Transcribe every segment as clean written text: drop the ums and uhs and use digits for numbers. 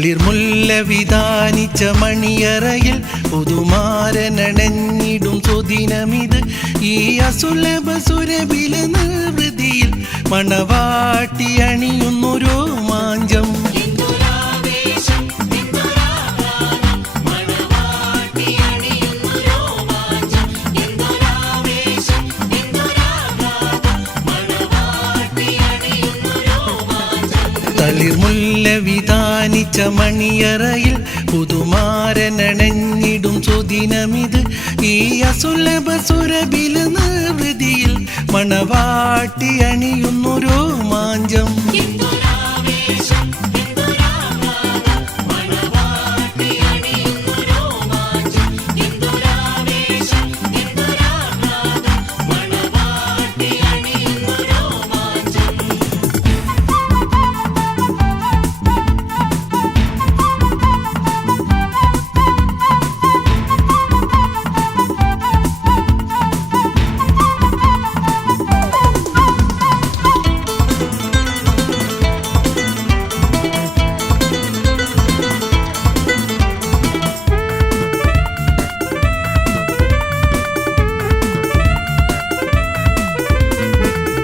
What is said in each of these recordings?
തളിർമുല്ല വിധാനിച്ച മണിയറയിൽ പുതുമാരനണഞ്ഞിടും സുദിനമിത്. ഈ അസുലഭ സുരഭില നിർവൃതിയിൽ മണവാട്ടി അണിയുന്നു രോമാഞ്ചം. തളിർമുല്ല വിധാനിച്ച മണിയറയിൽ പുതുമാരനണഞ്ഞിടും സുദിനമിത്. ഈ അസുലഭ സുരഭില നിർവൃതിയിൽ മണവാട്ടി അണിയുന്നു രോമാഞ്ചം.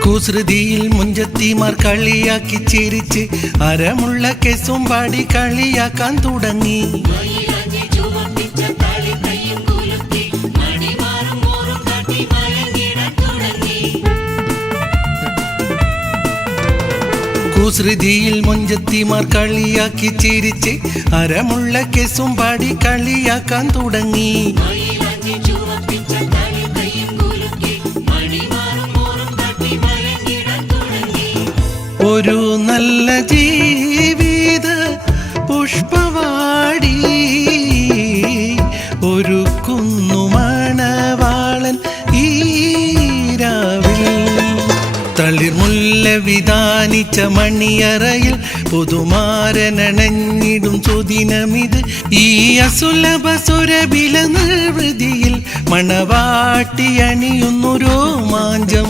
കുസൃതിയിൽ മുഞ്ചത്തിമാർ കളിയാക്കി ചിരിച്ച് അരമുള്ള കെസും പാടി കളിയാക്കാൻ തുടങ്ങി. കുസൃതിയിൽ മുഞ്ചത്തിമാർ കളിയാക്കി ചിരിച്ച് അരമുള്ള കെസും പാടി കളിയാക്കാൻ തുടങ്ങി. ഒരു നല്ല ജീവിത പുഷ്പവാടി ഒരുക്കുന്നു മണവാളൻ ഈരാവിൽ. തളിർമുല്ല വിധാനിച്ച മണിയറയിൽ പുതുമാരനണഞ്ഞിടും സുദിനമിത്. ഈ അസുലഭ സുരഭില നിർവൃതിയിൽ മണവാട്ടി അണിയുന്നു രോമാഞ്ചം.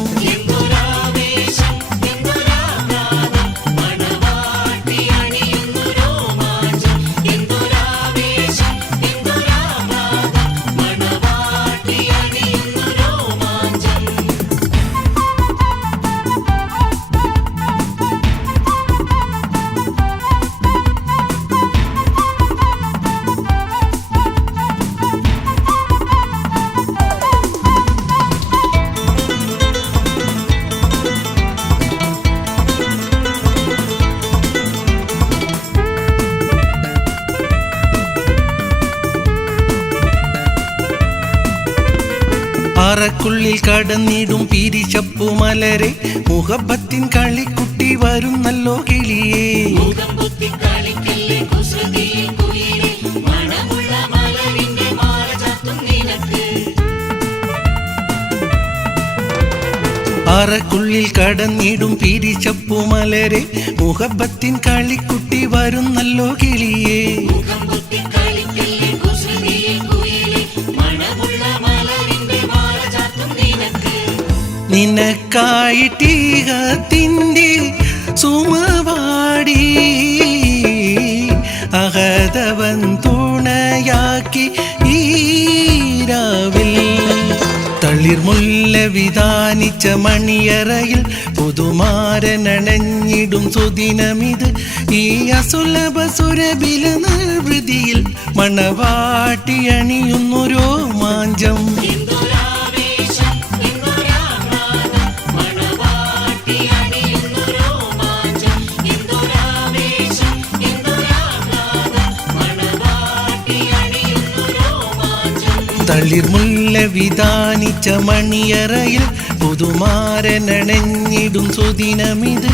അറക്കുള്ളിൽ കടന്നിടും പിരിശപ്പു മലരെ മുഹബത്തിൻ കളിക്കുട്ടി വരുന്നല്ലോ കിളിയേ. അറക്കുള്ളിൽ കടന്നിടും പിരിശപ്പു മലരെ മുഹബത്തിൻ കളിക്കുട്ടി വരുന്നല്ലോ കിളിയേ. നിനക്കായിട്ടീകത്തിൻ്റെ സുമവാടി അഹദവൻ തുണയാക്കി ഈരാവിൽ. തളിർമുല്ല വിധാനിച്ച മണിയറയിൽ പുതുമാരനണഞ്ഞിടും സുദിനമിത്. ഈ അസുലഭ സുരഭില നിർവൃതിയിൽ മണവാട്ടി അണിയുന്നു രോമാഞ്ചം. തളിർമുല്ല വിധാനിച്ച മണിയറയിൽ പുതുമാരനണഞ്ഞിടും സുദിനമിത്.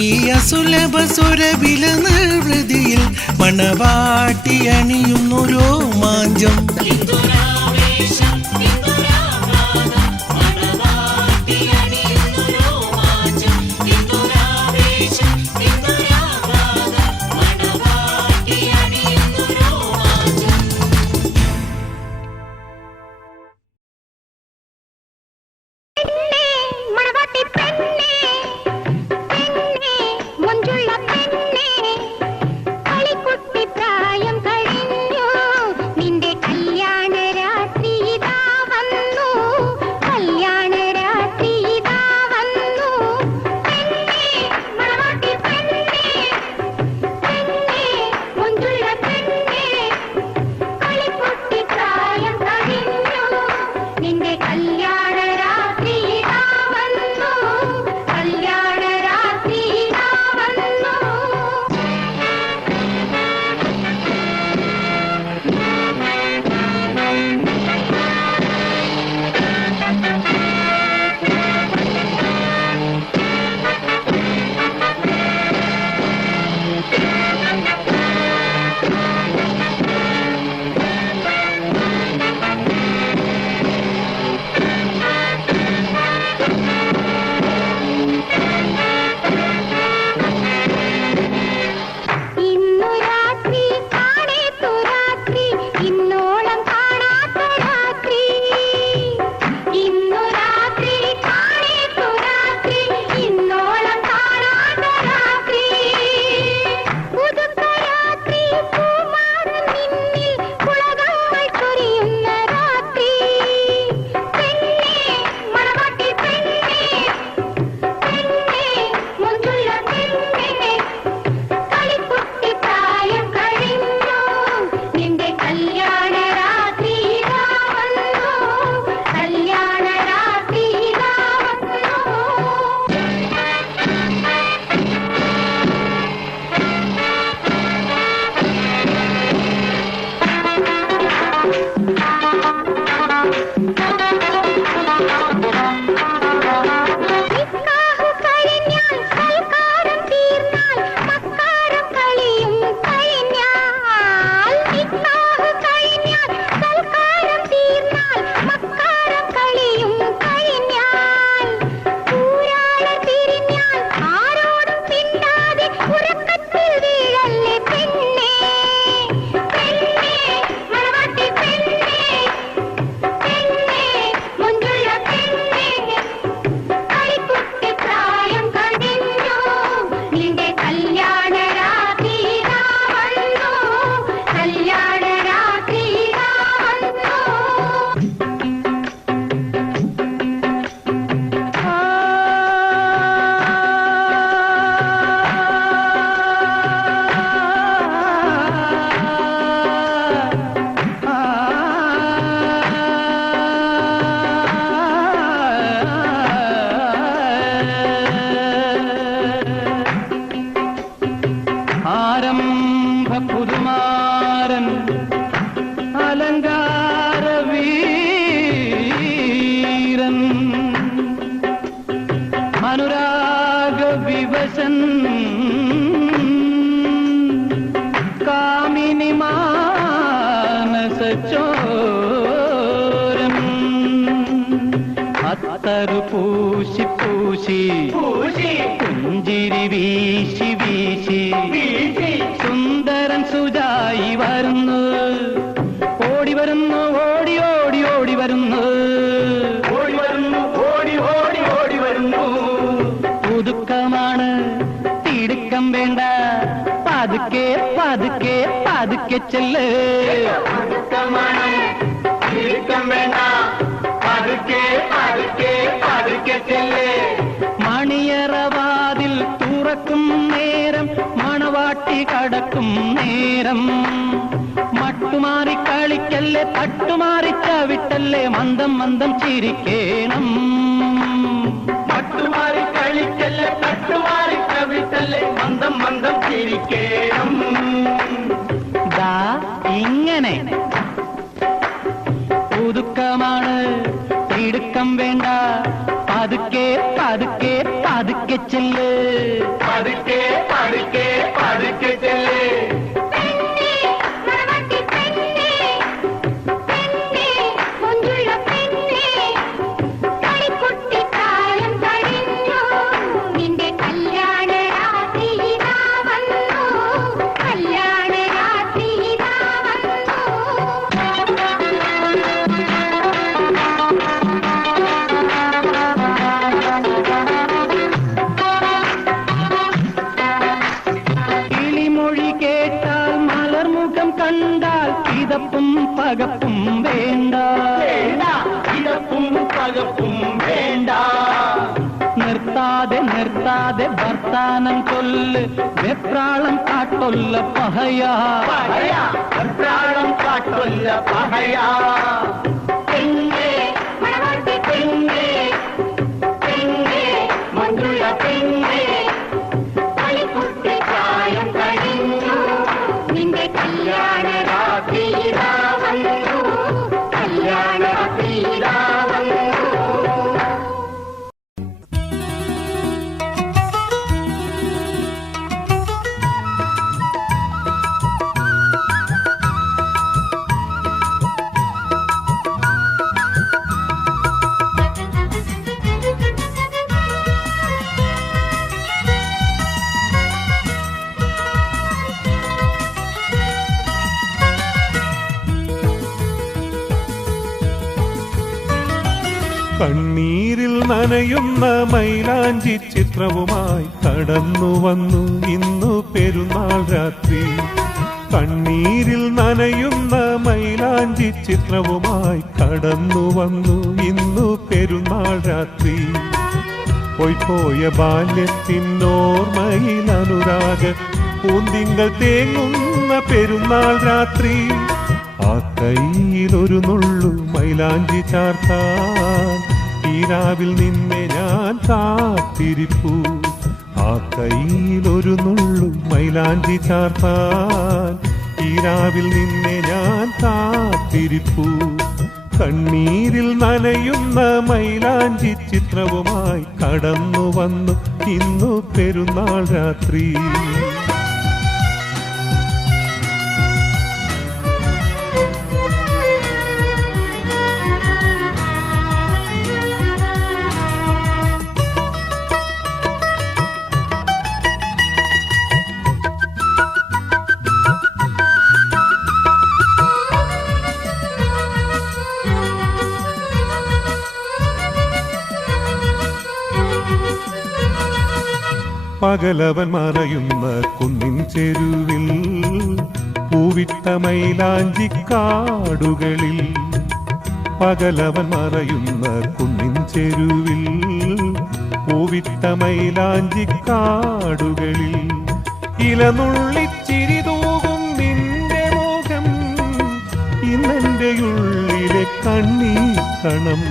ഈ അസുലഭ സുരഭില നിർവൃതിയിൽ മണവാട്ടി അണിയുന്നു രോമാഞ്ചം. പെണ്ണേ, പെണ്ണേ, മഞ്ജുള്ള പെണ്ണേ, കളിക്കുട്ടി ആരംഭ പുതുമാരൻ അലങ്കാര വീരൻ അനുരാഗ വിവശൻ കാമിനി മാനസച്ചോരൻ അത്തറു പൂശി പൂശി പുഞ്ചിരി വീശി വീശി സുന്ദരൻ സുജായി വരുന്നു ഓടി വരുന്നു ഓടി ഓടി ഓടി വരുന്നു ഓടി വരുന്നു ഓടി ഓടി ഓടി വരുന്നു പുതുക്കമാണ് തിടുക്കം വേണ്ട പതുക്കെ പതുക്കെ പതുക്കെ ചെല്ല് പുതുക്കമാണ് തിടുക്കം വേണ്ട പതുക്കെ പതുക്കെ പതുക്കെ ചെല്ല് മണിയറവാതിൽ തുറക്കും നേരം മണവാട്ടി കടക്കും നേരം മട്ടുമാറി കളിക്കല്ലേ തട്ടുമാറി ചവിട്ടല്ലേ മന്ദം മന്ദം ചിരിക്കേണം മട്ടുമാറി കളിക്കല്ലേ തട്ടുമാറി ചവിട്ടല്ലേ മന്ദം മന്ദം ചിരിക്കേണം ദാ ഇങ്ങനെ പുതുക്കമാണ് തിടുക്കം വേണ്ട പതുക്കെ പതുക്കെ പതുക്കെ ചെല്ല് പതുക്കെ പതുക്കെ പതുക്കെ ചെല്ല് കണ്ടാൽ ഇതപ്പും പകപ്പും വേണ്ട ഇതപ്പും പകപ്പും വേണ്ട നിർത്താതെ നിർത്താതെ വർത്താനം ചൊല്ല് വെപ്രാളം കാട്ടൊല്ല പഹയാ വെപ്രാളം കാട്ടൊല്ല പഹയാ പെണ്ണേ മണവാട്ടി പെണ്ണേ പെണ്ണേ മഞ്ജുള പെണ്ണേ കളിക്കുട്ടി പ്രായം കഴിഞ്ഞു നിന്റെ കല്യാണ രാത്രി വന്നു കല്യാണ രാത്രി വന്നു കണ്ണീരിൽ നനയുന്ന മൈലാഞ്ചി ചിത്രവുമായി കടന്നു വന്നു ഇന്നു പെരുന്നാൾ രാത്രി. കണ്ണീരിൽ നനയുന്ന മൈലാഞ്ചി ചിത്രവുമായി കടന്നു വന്നു ഇന്നു പെരുന്നാൾ രാത്രി. പോയ ബാല്യത്തിനോർമ്മയിൽ അനുരാഗ പൂന്തിങ്കൾ തേങ്ങുന്ന പെരുന്നാൾ രാത്രി. ആ കയ്യിലൊരു നുള്ളു മൈലാഞ്ചി ചാർത്താൻ ഈ രാവിൽ നിന്നെ ഞാൻ കാത്തിരിപ്പു. ആ കയ്യിലൊരു നുള്ളു മൈലാഞ്ചി ചാർത്താൻ ഈ രാവിൽ നിന്നെ ഞാൻ കാത്തിരിപ്പു. കണ്ണീരിൽ നനയുന്ന മൈലാഞ്ചി ചിത്രവുമായി കടന്നു വന്നു ഇന്നു പെരുന്നാൾ രാത്രി. പകലവൻ മറയുന്ന കുന്നിൻ ചെരുവിൽ പൂവിട്ട മൈലാഞ്ചിക്കാടുകളിൽ. പകലവൻ മറയുന്ന കുന്നിൻ ചെരുവിൽ പൂവിട്ട മൈലാഞ്ചിക്കാടുകളിൽ. ഇലനുള്ളിച്ചിരി തൂകും നിന്റെ മുഖം ഇന്നെന്റെ ഉള്ളിലെ കണ്ണീർ കണം.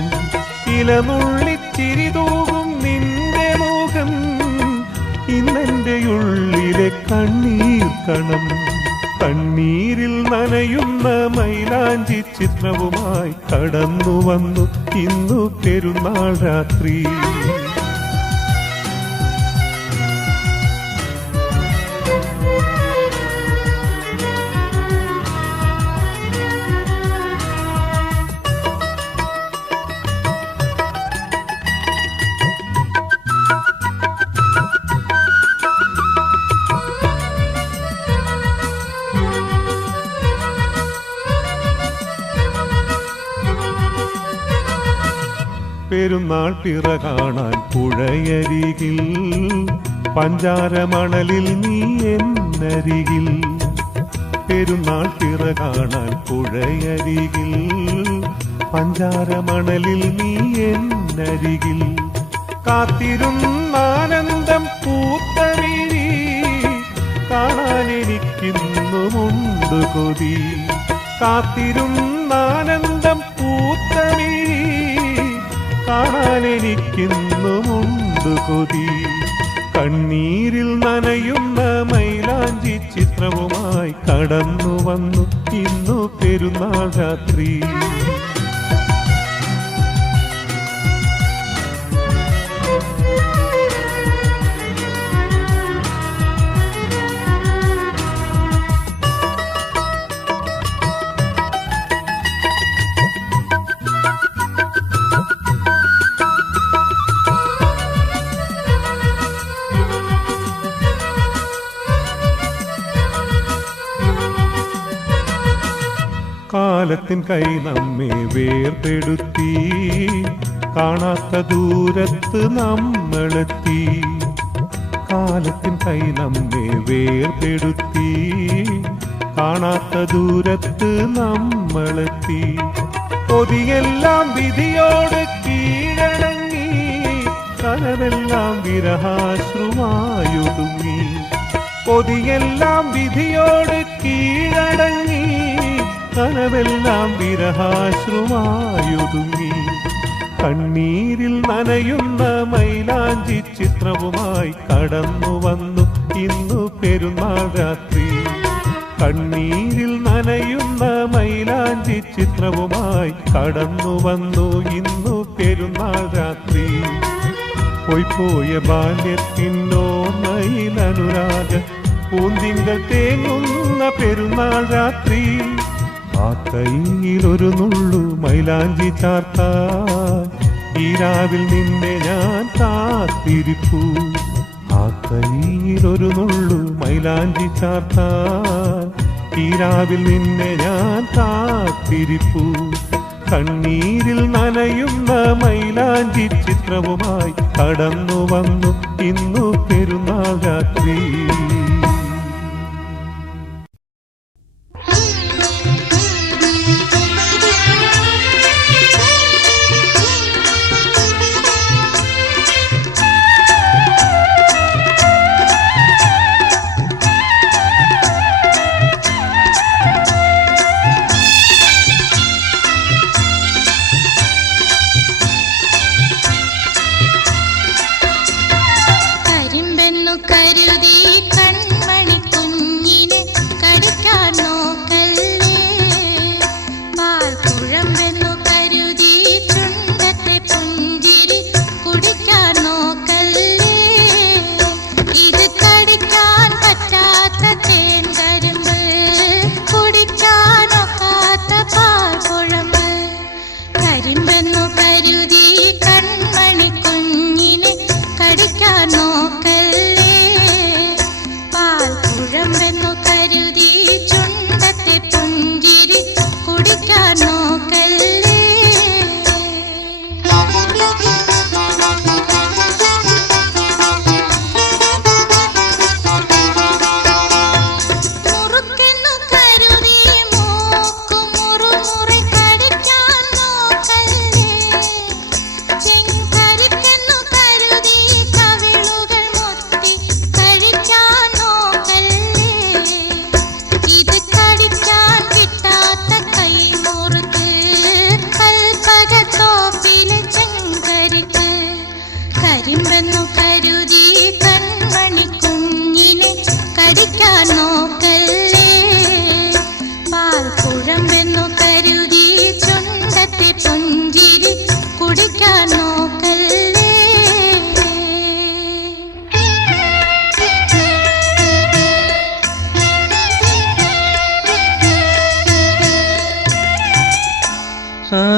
ഇലനുള്ളിച്ചിരി തൂകും നിന്റെ മുഖം ഇന്നെൻ്റെ ഉള്ളിലെ കണ്ണീർ കണം. കണ്ണീരിൽ നനയുന്ന മൈലാഞ്ചി ചിത്രവുമായി കടന്നു വന്നു ഇന്നു പെരുന്നാൾ രാത്രി. പെരുന്നാൾ പിറ കാണാൻ പുഴയരികിൽ, പഞ്ചാരമണലിൽ നീ എന്നരികിൽ. പെരുന്നാൾ പിറ കാണാൻ പുഴയരികിൽ, പഞ്ചാരമണലിൽ നീ എന്നരികിൽ. കാത്തിരുന്നാനന്ദം പൂത്തമിഴി കാണാൻ എനിക്കിന്നുമുണ്ട് കൊതി. കാത്തിരുന്നാനന്ദം പൂത്തമിഴി കാണാൻ എനിക്കിന്നുമുണ്ട് കൊതി. കണ്ണീരിൽ നനയുന്ന മൈലാഞ്ചി ചിത്രവുമായി കടന്നു വന്നു ഇന്നു പെരുന്നാൾ രാത്രി. കാലത്തിൻ കൈ നമ്മെ വേർപെടുത്തി, കാണാത്ത ദൂരത്ത് നമ്മളെത്തി. കാലത്തിൻ കൈ നമ്മെ വേർപെടുത്തി, കാണാത്ത ദൂരത്ത് നമ്മളെത്തി. കൊതിയെല്ലാം വിധിയോട് കീഴടങ്ങി, കനവെല്ലാം വിരഹാശ്രുമായൊതുങ്ങി. കൊതിയെല്ലാം വിധിയോട് കീഴടങ്ങി, കനവെല്ലാം വിരഹാശ്രുമായൊതുങ്ങി. കണ്ണീരിൽ നനയുന്ന മൈലാഞ്ചി ചിത്രവുമായി കടന്നു വന്നു ഇന്നു പെരുന്നാൾ രാത്രി. കണ്ണീരിൽ നനയുന്ന മൈലാഞ്ചി ചിത്രവുമായി കടന്നു വന്നു ഇന്നു പെരുന്നാൾ രാത്രി. പോയ ബാല്യത്തിനോർമ്മയിൽ അനുരാഗ പൂന്തിങ്കൾ തേങ്ങുന്ന പെരുന്നാൾ രാത്രി. ആ കൈയിലൊരു നുള്ളു മൈലാഞ്ചി ചാർത്താൻ ഈ രാവിൽ നിന്നെ ഞാൻ കാത്തിരിപ്പു. ആ കൈയിലൊരു നുള്ളു മൈലാഞ്ചി ചാർത്താൻ ഈ രാവിൽ നിന്നെ ഞാൻ കാത്തിരിപ്പു. കണ്ണീരിൽ നനയുന്ന മൈലാഞ്ചി ചിത്രവുമായി കടന്നു വന്നു ഇന്നു പെരുന്നാൾ രാത്രി. കരുതി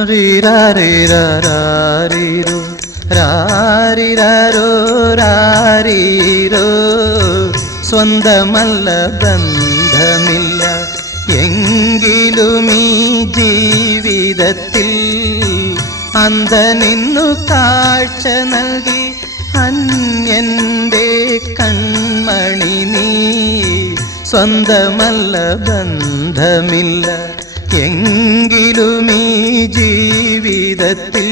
രീരാരീരാരീരോ രാരിരാരോ രാരീരോ സ്വന്തമല്ല ബന്ധമില്ല എങ്കിലും ഈ ജീവിതത്തിൽ അന്ധനിന്നു കാഴ്ച നൽകി അന്യന്റെ കൺമണി നീ സ്വന്തമല്ല ബന്ധമില്ല എങ്കിലും ഈ ജീവിതത്തിൽ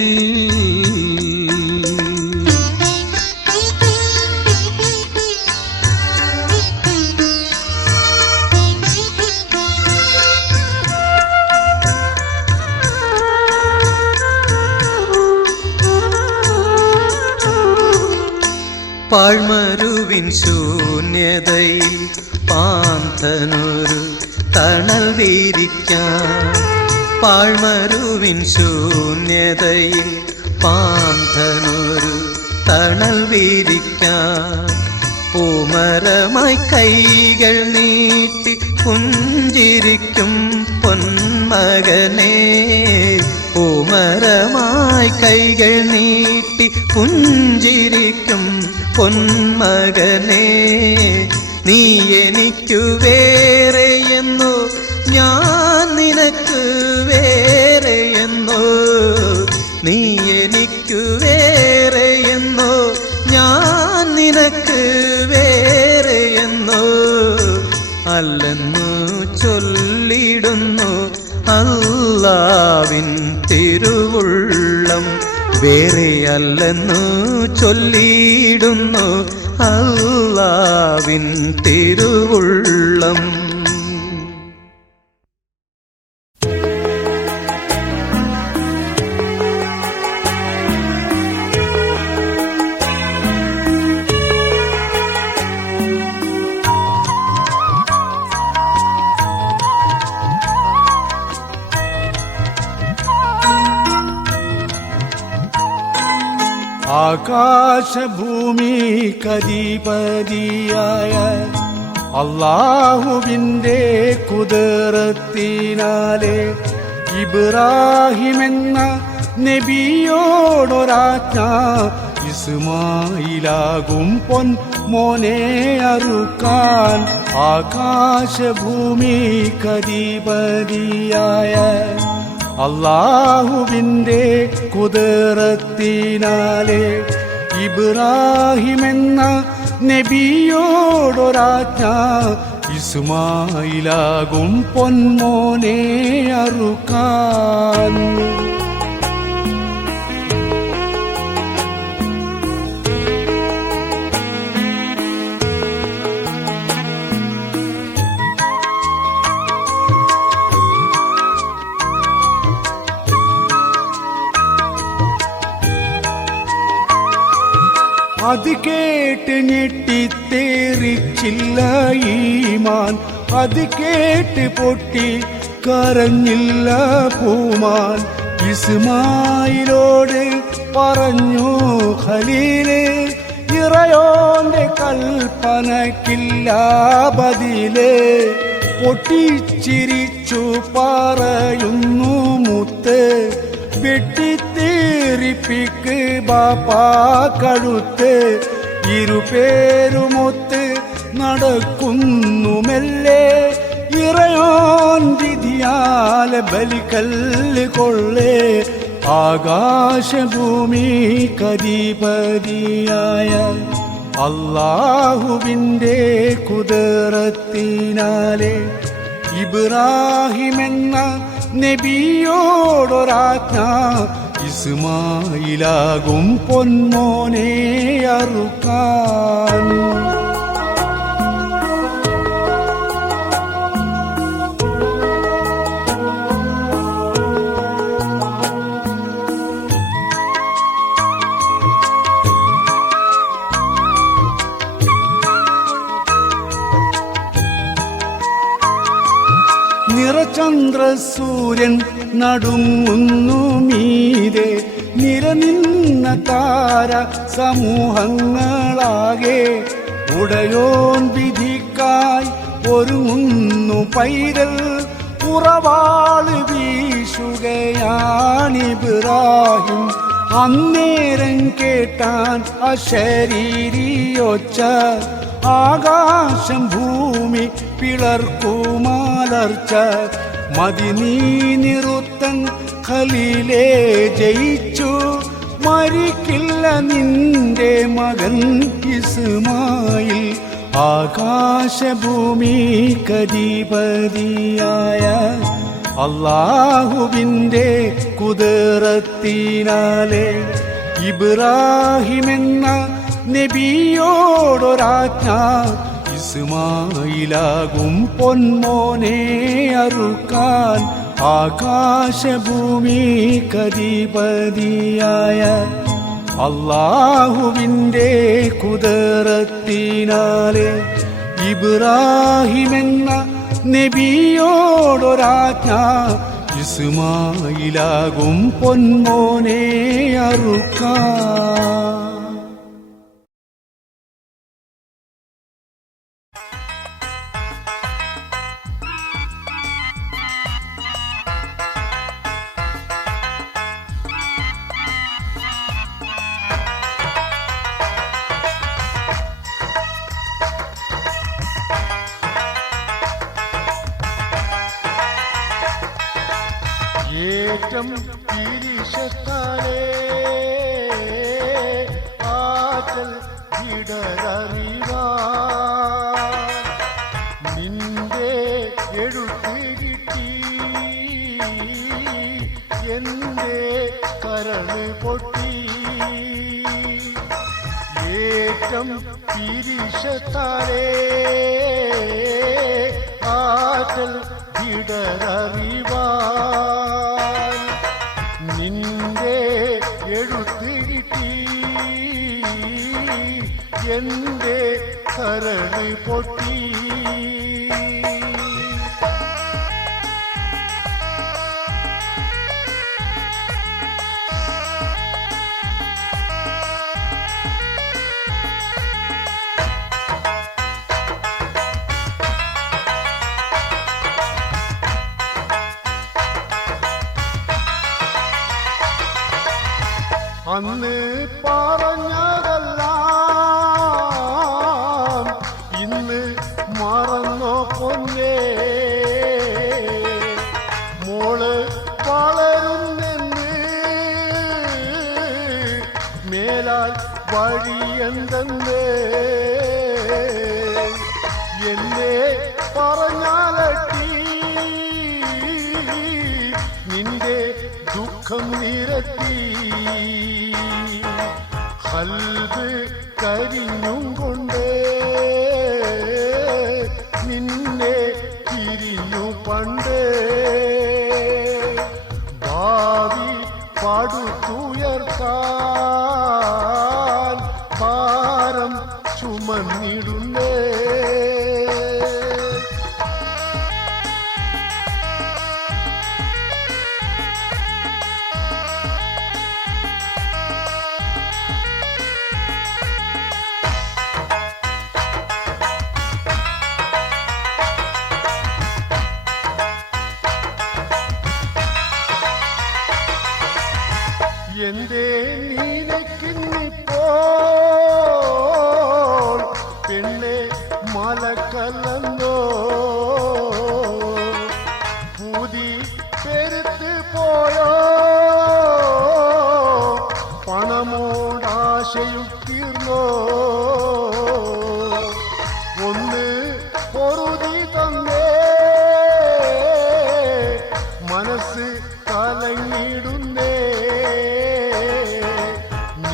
പാഴ്മരുവിൻ ശൂന്യതയിൽ പാന്തനൊരു തണൽ വീരിക്കാൻ പാഴ്മരുവിൻ ശൂന്യതയിൽ പാന്തനൊരു തണൽ വീരിക്കാൻ പൂമരമായി കൈകൾ നീട്ടി പുഞ്ചിരിക്കും പൊന്മകനെ പൂമരമായി കൈകൾ നീട്ടി പുഞ്ചിരിക്കും പൊന്മകനെ നീ എനിക്കു വേറെയെന്നോ ഞാൻ നിനക്ക് വേറെയെന്നോ നീ എനിക്കു വേറെയെന്നോ ഞാൻ നിനക്ക് വേറെയെന്നോ അല്ലെന്നു ചൊല്ലിടുന്നു അല്ലാവിൻ തിരുവുള്ളം വേറെയല്ലെന്നു ചൊല്ലിടുന്നു അല്ലാവിൻ തിരുവുള്ളം ആകാശഭൂമി കധിപതിയായ അല്ലാഹുവിൻ്റെ കുദറത്തിനാലെ ഇബ്രാഹിമെന്ന നബിയോടൊരാജ്ഞ ഇസ്മായിലാകും പൊൻ മോനെ അറുക്കാൻ ആകാശഭൂമി കധിപതിയായ അല്ലാഹുവിൻ്റെ കുദറത്തിനാലെ ഇബ്രാഹിമെന്ന നബിയോടൊരാജ്ഞ ഇസ്മായിലാകും പൊന്മോനെ അറുക്കാൻ അത് കേട്ട് ഞെട്ടിത്തേറിച്ചില്ല ഈമാൻ അത് കേട്ട് പൊട്ടി കരഞ്ഞില്ല പൂമാൻ ഇസ്മായിലോട് പറഞ്ഞു ഖലീല് ഇറയോന്റെ കൽപ്പനക്കില്ല ബദില് പൊട്ടിച്ചിരിച്ചു പറയുന്നു മുത്ത് വെട്ടിത്തേറിപ്പിക്ക് ബാപ്പാ കഴുത്ത് ഇരുപേരുമൊത്ത് നടക്കുന്നു മെല്ലെ ഇറയോൻ വിധിയാൽ ബലിക്കല്ല് കൊള്ളേ ആകാശഭൂമി കധിപതിയായ അല്ലാഹുവിൻ്റെ കുദറത്തിനാലെ ഇബ്രാഹിമെന്ന നബിയോടൊരാജ്ഞ ഇസ്മായിലാകും പൊന്മോനെ അറുക്കാൻ നിറചന്ദ്രസൂര്യൻ നടുങ്ങുന്നു മീതെ നിരനിന്ന താര സമൂഹങ്ങളാകെ ഉടയോൻ വിധിക്കായി ഒരുങ്ങുന്നു പൈതൽ ഉറവാള് വീശുകയാണിബ്രാഹിം. അന്നേരം കേട്ടാൻ അശരീരിയൊച്ച, ആകാശം ഭൂമി പിളർക്കുമാലർച്ച. മതി നീ നിറുത്തൻ ഖലീലേ ജയിച്ചു, മരിക്കില്ല നിന്റെ മകൻ ഇസ്മായിൽ. ആകാശഭൂമി കധിപതിയായ അല്ലാഹുവിൻ്റെ കുദറത്തിനാലെ ഇബ്രാഹിമെന്ന നബിയോടൊരാജ്ഞ, ഇസ്മായിലാകും പൊന്മോനെ അറുക്കാൻ. ആകാശഭൂമി കധിപതിയായ അല്ലാഹുവിൻ്റെ കുദറത്തിനാലെ ഇബ്രാഹിമെന്ന നബിയോടൊരാജ്ഞ, ഇസ്മായിലാകും പൊന്മോനെ അറുക്കാൻ. ഏറ്റം തിരിശത്താലേ ആറ്റൽ ഇടറിവാ, നിന്റെ എഴുത്ത് കിട്ടി എന്റെ കരള് പൊട്ടി. ഏറ്റം തിരിശത്താലേ ആറ്റൽ ഇടറിവാ, നിന്റെ എഴുത്ത് കിട്ടി എന്റെ കരള് പൊട്ടി. അന്ന് പറഞ്ഞതെല്ലാം ഇന്ന് മറന്നോ പൊന്നേ, മോള് വളരുന്നെന്ന് മേലാൽ വഴിയെന്തെന്ന് എന്നെ പറഞ്ഞാലട്ടി നിന്റെ ദുഃഖം നിരത്തി. കൽബ് കരിഞ്ഞും കൊണ്ട് നിന്നെ തിരിഞ്ഞു പണ്ട്, ഭാവി പടുത്തുയർത്താൻ ഭാരം ചുമന്നിടുന്നേ. എന്റെ നീനക്കിന്നിപ്പോൾ പെണ്ണെ മലക്കല്ലോ, പൂതി പെരുത്ത് പോയോ പണമോടാശയും തീർന്നോ. ഒന്ന് പൊറുതി തന്നേ മനസ്സ് കലങ്ങിടുന്നേ.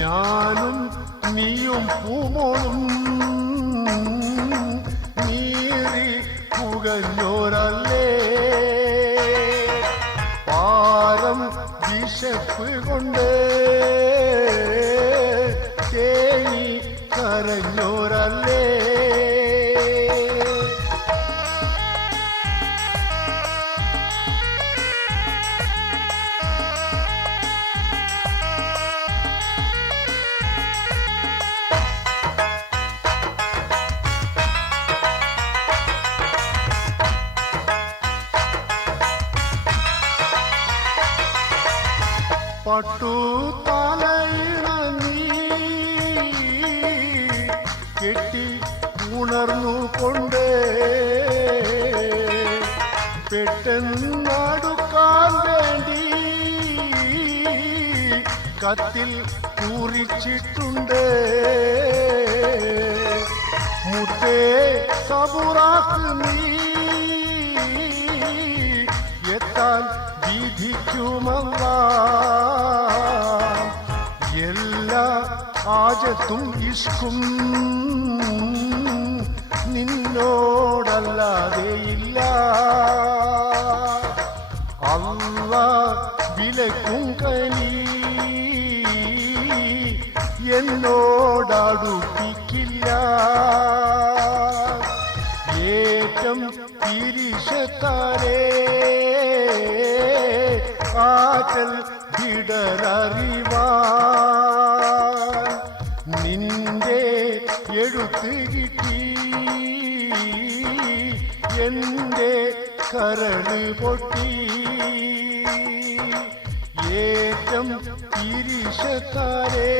ഞാനും നീയും പൂമോളും നീറി പുകഞ്ഞോരല്ലേ, പാരം വിശപ്പ് കൊണ്ട് തേങ്ങി കരഞ്ഞോരല്ലേ. പട്ടു തലയിണങ്ങി കെട്ടി ഉണർന്നുകൊണ്ട് പെട്ടെന്നടുക്കാൻ വേണ്ടി കത്തിൽ കുറിച്ചിട്ടുണ്ട്. മുത്തേ സബുറാക്ക് നീ എത്താൻ വിധിക്കുമല്ല. എല്ലാ ആജത്തും ഇഷ്കും നിന്നോടല്ലാതെ ഇല്ല. അല്ലാ വിലക്കും കനി എന്നോടടുപ്പിക്കില്ല. ഏറ്റം തിരിശത്താരേ ആറ്റൽ വിടരറിവാൻ നിന്റെ എഴുത്ത് കിട്ടി എന്റെ കരള് പൊട്ടി. ഏറ്റം തിരിശത്താരേ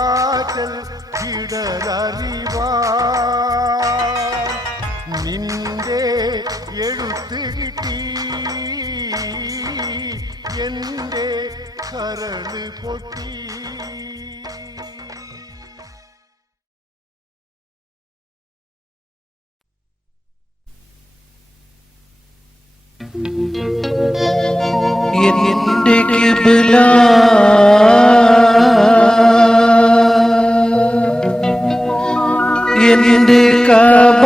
ആറ്റൽ വിടരറിവാൻ നിന്റെ എഴുത്ത് കിട്ടി എന്റെ കരള് പൊട്ടി. എന്റെ കിബ്ല എന്റെ കഅബ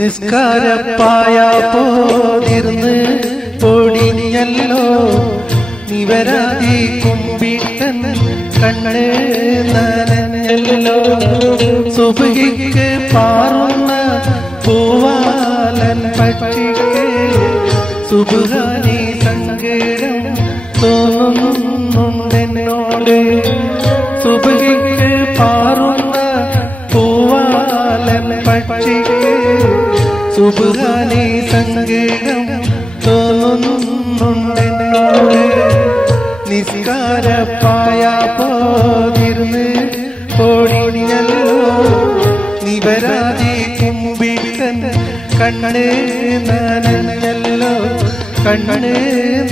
നിസ്കാരപ്പായ പോതിർന്ന് പൊടിഞ്ഞല്ലോ നിവരാതി കുമ്പിട്ടൻ കണ്ണ് നനഞ്ഞല്ലോ. സുബഹിക്ക് പാറുന്ന പൂവാലൻ പക്ഷിക്ക് സുബ്ഹാനി സങ്കടം തോന്നുന്നുണ്ടെന്നോട്. സുബഹിക്ക് പാറുന്ന പൂവാലൻ പക്ഷിക്ക് സുബ്ഹാനി സങ്കടം തോന്നുന്നുണ്ടെന്നോട്. നിസ്കാരപ്പായ പോതിർന്ന് പൊടിഞ്ഞല്ലോ നിവരാതി കുമ്പിട്ടൻ കണ്ണ് നനഞ്ഞല്ലോ കണ്ണ്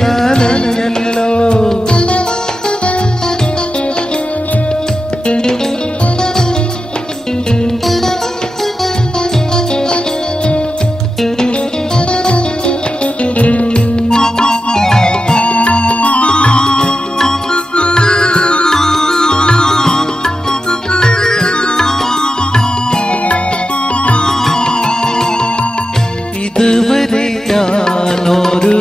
നനഞ്ഞല്ലോ. ഇതുവരെ ഞാനൊരു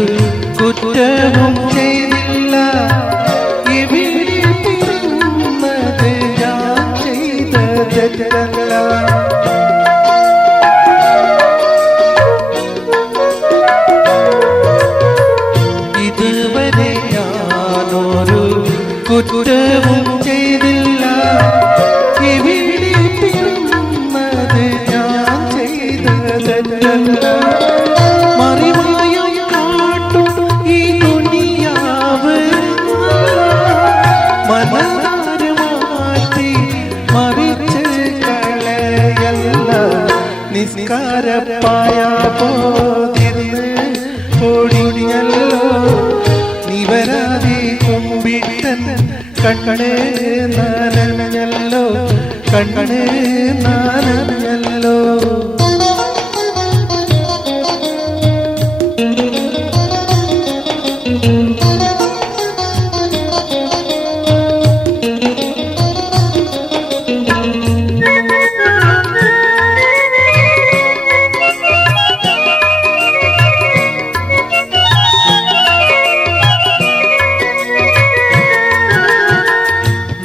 കുറ്റവും ചെയ്തില്ല. ഇവിടെ പിറന്നത് ഞാൻ ചെയ്ത തെറ്റല്ല. ഇതുവരെ ഞാനൊരു കുറ്റവും ചെയ്തില്ല. ഇവിടെ പിറന്നത് ഞാൻ ചെയ്ത തെറ്റല്ല. മറിമായം കാട്ടും ഈ ദുനിയാവ് മനതാര് മാറ്റി മറിച്ച് കളയല്ല. നിസ്കാരപ്പായ പോതിർന്ന് പൊടിഞ്ഞല്ലോ നിവരാതി കുമ്പിട്ടൻ കണ്ണ് നനഞ്ഞല്ലോ കണ്ണ് നനഞ്ഞല്ലോ.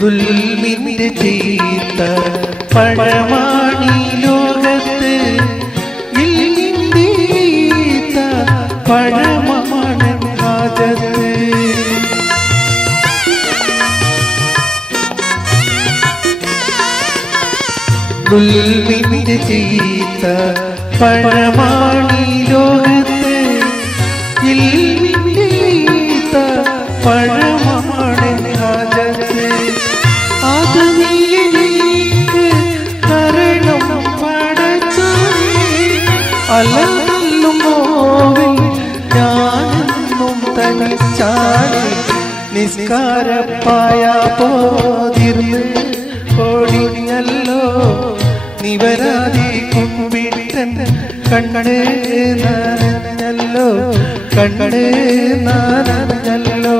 ദുൽമിന്റെ ചീത്ത പഴമാണി ലോകത്ത് ഇല്ലിന്തീത്ത ദുൽമിന്റെ ചീത്ത പഴമാണി ലോകത്ത് ഇൽമിന്റെ ചീത്ത പഴമാണ് രാജത്ത് അത് നീ എനിക്ക് തരണം പടച്ചു അലതല്ലും നോവിൽ ഞാനെന്നും തനിച്ചാണ് നിസ്കാരപ്പായ പോതിർന്ന് ഓടിഞ്ഞല്ലോ നിവരാതി കുമ്പിട്ടൻ കണ്ണേ നനഞ്ഞല്ലോ കണ്ണേ നനഞ്ഞല്ലോ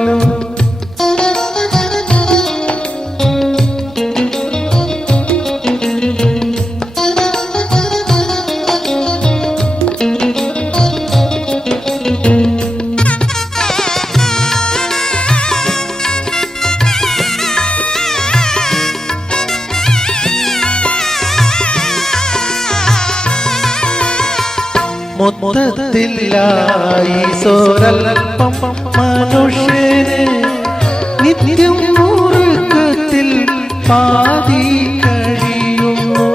മൊത്തത്തിലായി സോരൽപ്പം മനുഷ്യന് നിത്യം മുറുക്കത്തിൽ പാതി കഴിയുന്നു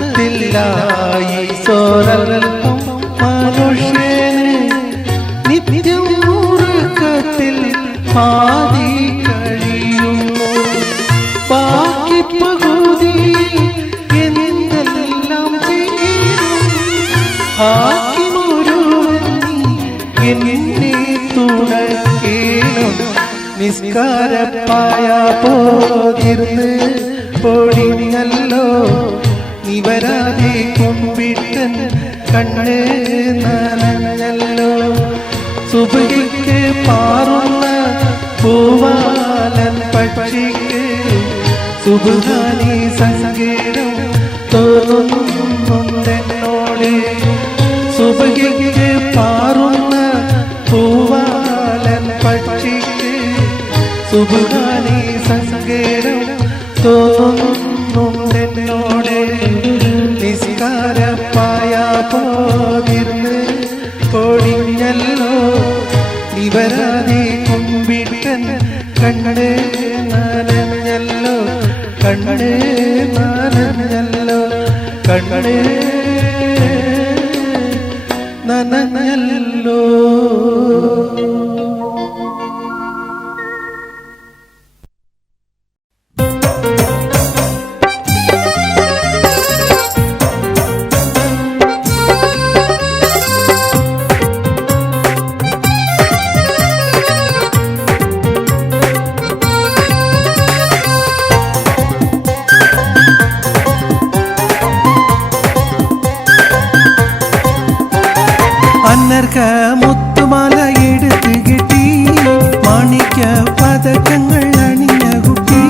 മൊത്തത്തിലായി സോരൽപ്പം മനുഷ്യന് നിത്യം മുറുക്കത്തിൽ പാതി കഴിയുന്നു ബാക്കി പകുതി എന്തെല്ലാം ചെയ്യും ആക്കി മുഴുവൻ എന്നെ തുണക്കേണം നിസ്കാരപ്പായ പോതിർന്ന് പൊടിഞ്ഞല്ലോ നിവരാതെ കുമ്പിട്ടൻ കണ്ണേ നനഞ്ഞല്ലോ സുബഹിക്ക് പാറുന്ന പൂവാലൻ പക്ഷിക്ക് സുബാനി സങ്കേതം തോന്നുന്നോട് സുബഹിക്ക് പാറുന്ന പൂവാലൻ പക്ഷിക്ക് സുബാനി സങ്കേതം തോന്നുന്നോട് നിസ്കാരപ്പായ പോതിർന്ന് പൊടിഞ്ഞല്ലോ നിവരാതെ കുമ്പിട്ടൻ കണ്ണേ നനഞ്ഞല്ലോ കണ്ണേ നനഞ്ഞല്ലോ കണ്ണേ നനഞ്ഞല്ലോ അന്നർക്ക മുത്തുമാല എടുത്ത് കിട്ടി മാണിക്യ പതക്കങ്ങൾ അണിഞ്ഞ കുട്ടി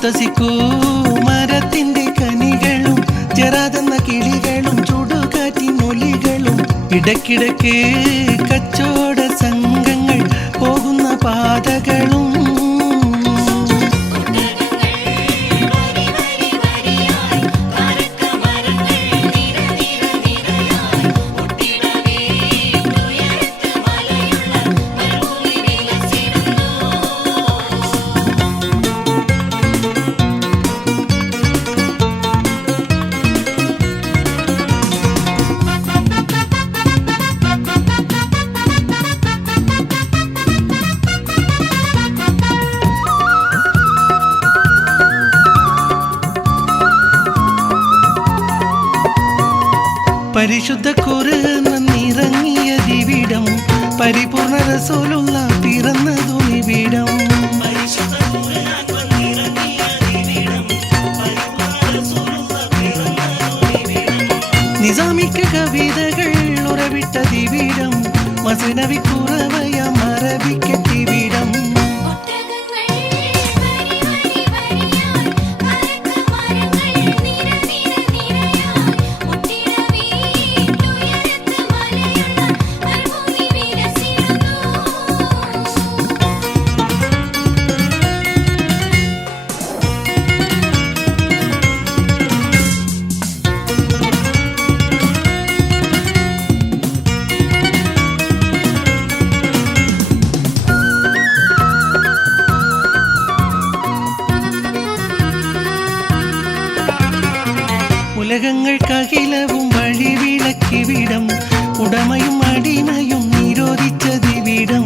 തുടുത്തസിക്കൂ മരത്തിന്റെ കനികളും ചെറാതെന്ന കിളികളും ചുടുകാറ്റിനൊലികളും ഇടയ്ക്കിടയ്ക്ക് കച്ചോട സംഘങ്ങൾ പോകുന്ന പാതകളും പരിശുദ്ധ ഖുർആൻ നിറങ്ങിയ ദിവിടം പരിപൂർണ റസൂലുള്ള പിറന്നതും ഇവിടം നിസാമിക്ക് കവിതകൾ ഉറവിട്ട ദിവിടം മസ്നവി കുറവയ മറവിക്കെത്തിവിടം ഉലകങ്ങൾക്കഖിലവും വഴിവിളക്കിവിടം ഉടമയും അടിമയും നിരോധിച്ചതിവിടം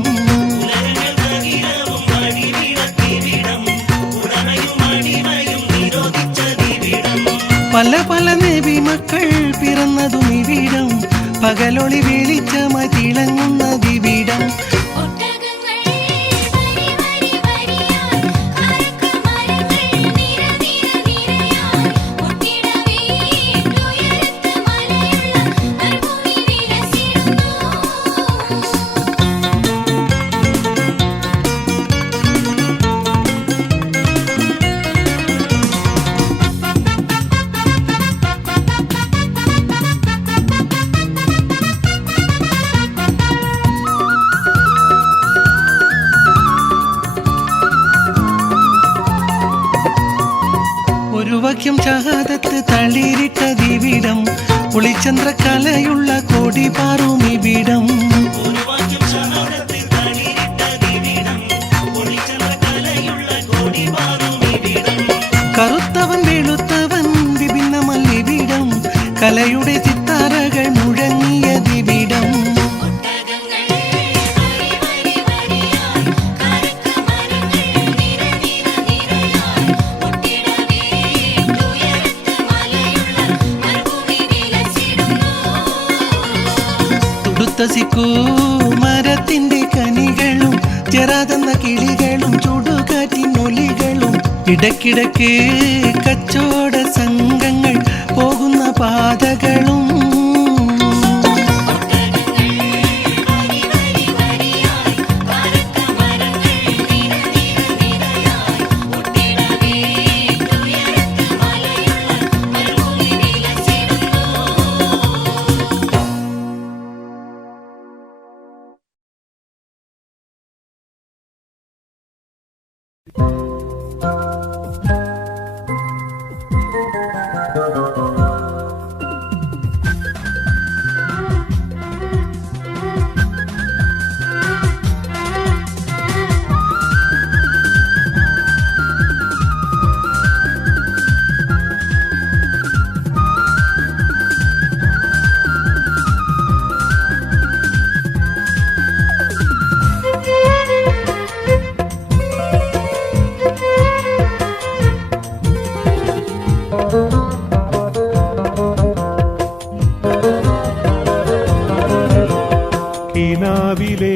പല പല നബി മക്കൾ പിറന്നതും ഇവിടം പകലൊളി വെളിച്ചമായി തിളങ്ങുന്നതിവിടം ഒരു വാക്യം ഷഹാദത്ത് തളിരിട്ടതിവിടം ഒളിചന്ദ്രകലയുള്ള കോടി പാറും ഇവിടം കറുത്തവൻ വെളുത്തവൻ വിഭിന്നമല്ലിവിടം കലയുടെ സിത്താരകൾ മുഴങ്ങിയതിവിടം തുടുത്തസിക്കൂ മരത്തിന്റെ കനികളും ചെറാതെന്ന കിളികളും ചുടുകാറ്റിനൊലികളും ഇടയ്ക്കിടയ്ക്ക് കച്ചോട സംഘങ്ങൾ പോകുന്ന പാതകളും കിനാവിലെ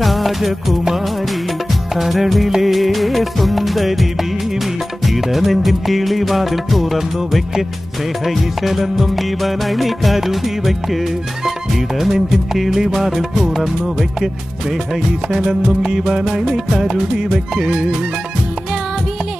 രാജകുമാരി കരളിലെ സുന്ദരി ബീവി ഇടനെഞ്ചിൻ കിളിവാതിൽ തുറന്നു വയ്ക്ക് സ്നേഹയിശലെന്നും ഇവനായി നീ കരുതി വയ്ക്ക് ഇടനെഞ്ചിൻ കിളിവാതിൽ തുറന്നു വയ്ക്ക് സ്നേഹയിശലെന്നും ഇവനായി നീ കരുതി വയ്ക്ക് രാവിലെ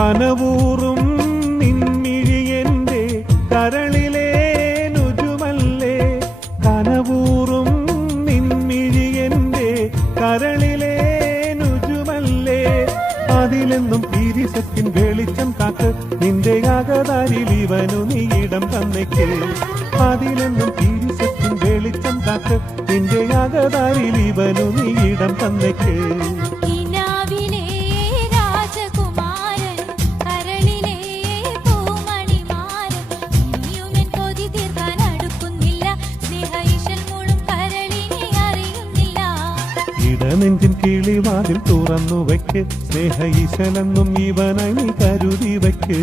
കനവൂറും നിൻമിഴി എന്റെ കരളിലെ നുജുമല്ലേ, കനവൂറും നിൻമിഴി എന്റെ കരളിലെ നുജുമല്ലേ, അതിലെന്നും തിരിസത്തിൻ വെളിച്ചം കാക്ക്, നിന്റെ അകതാരിൽ ഇവനു നീ ഇടം തന്നേക്ക്. അതിലെന്നും തിരിസത്തിൻ വെളിച്ചം കാക്ക്, നിന്റെ അകതാരിൽ ഇവനു നീ ഇടം തന്നേക്ക്. നെഞ്ചിൻ കിളിവാതിൽ തുറന്നു വയ്ക്ക്, സ്നേഹ ഈശലെന്നും ഇവനായി നീ കരുതി വയ്ക്ക്.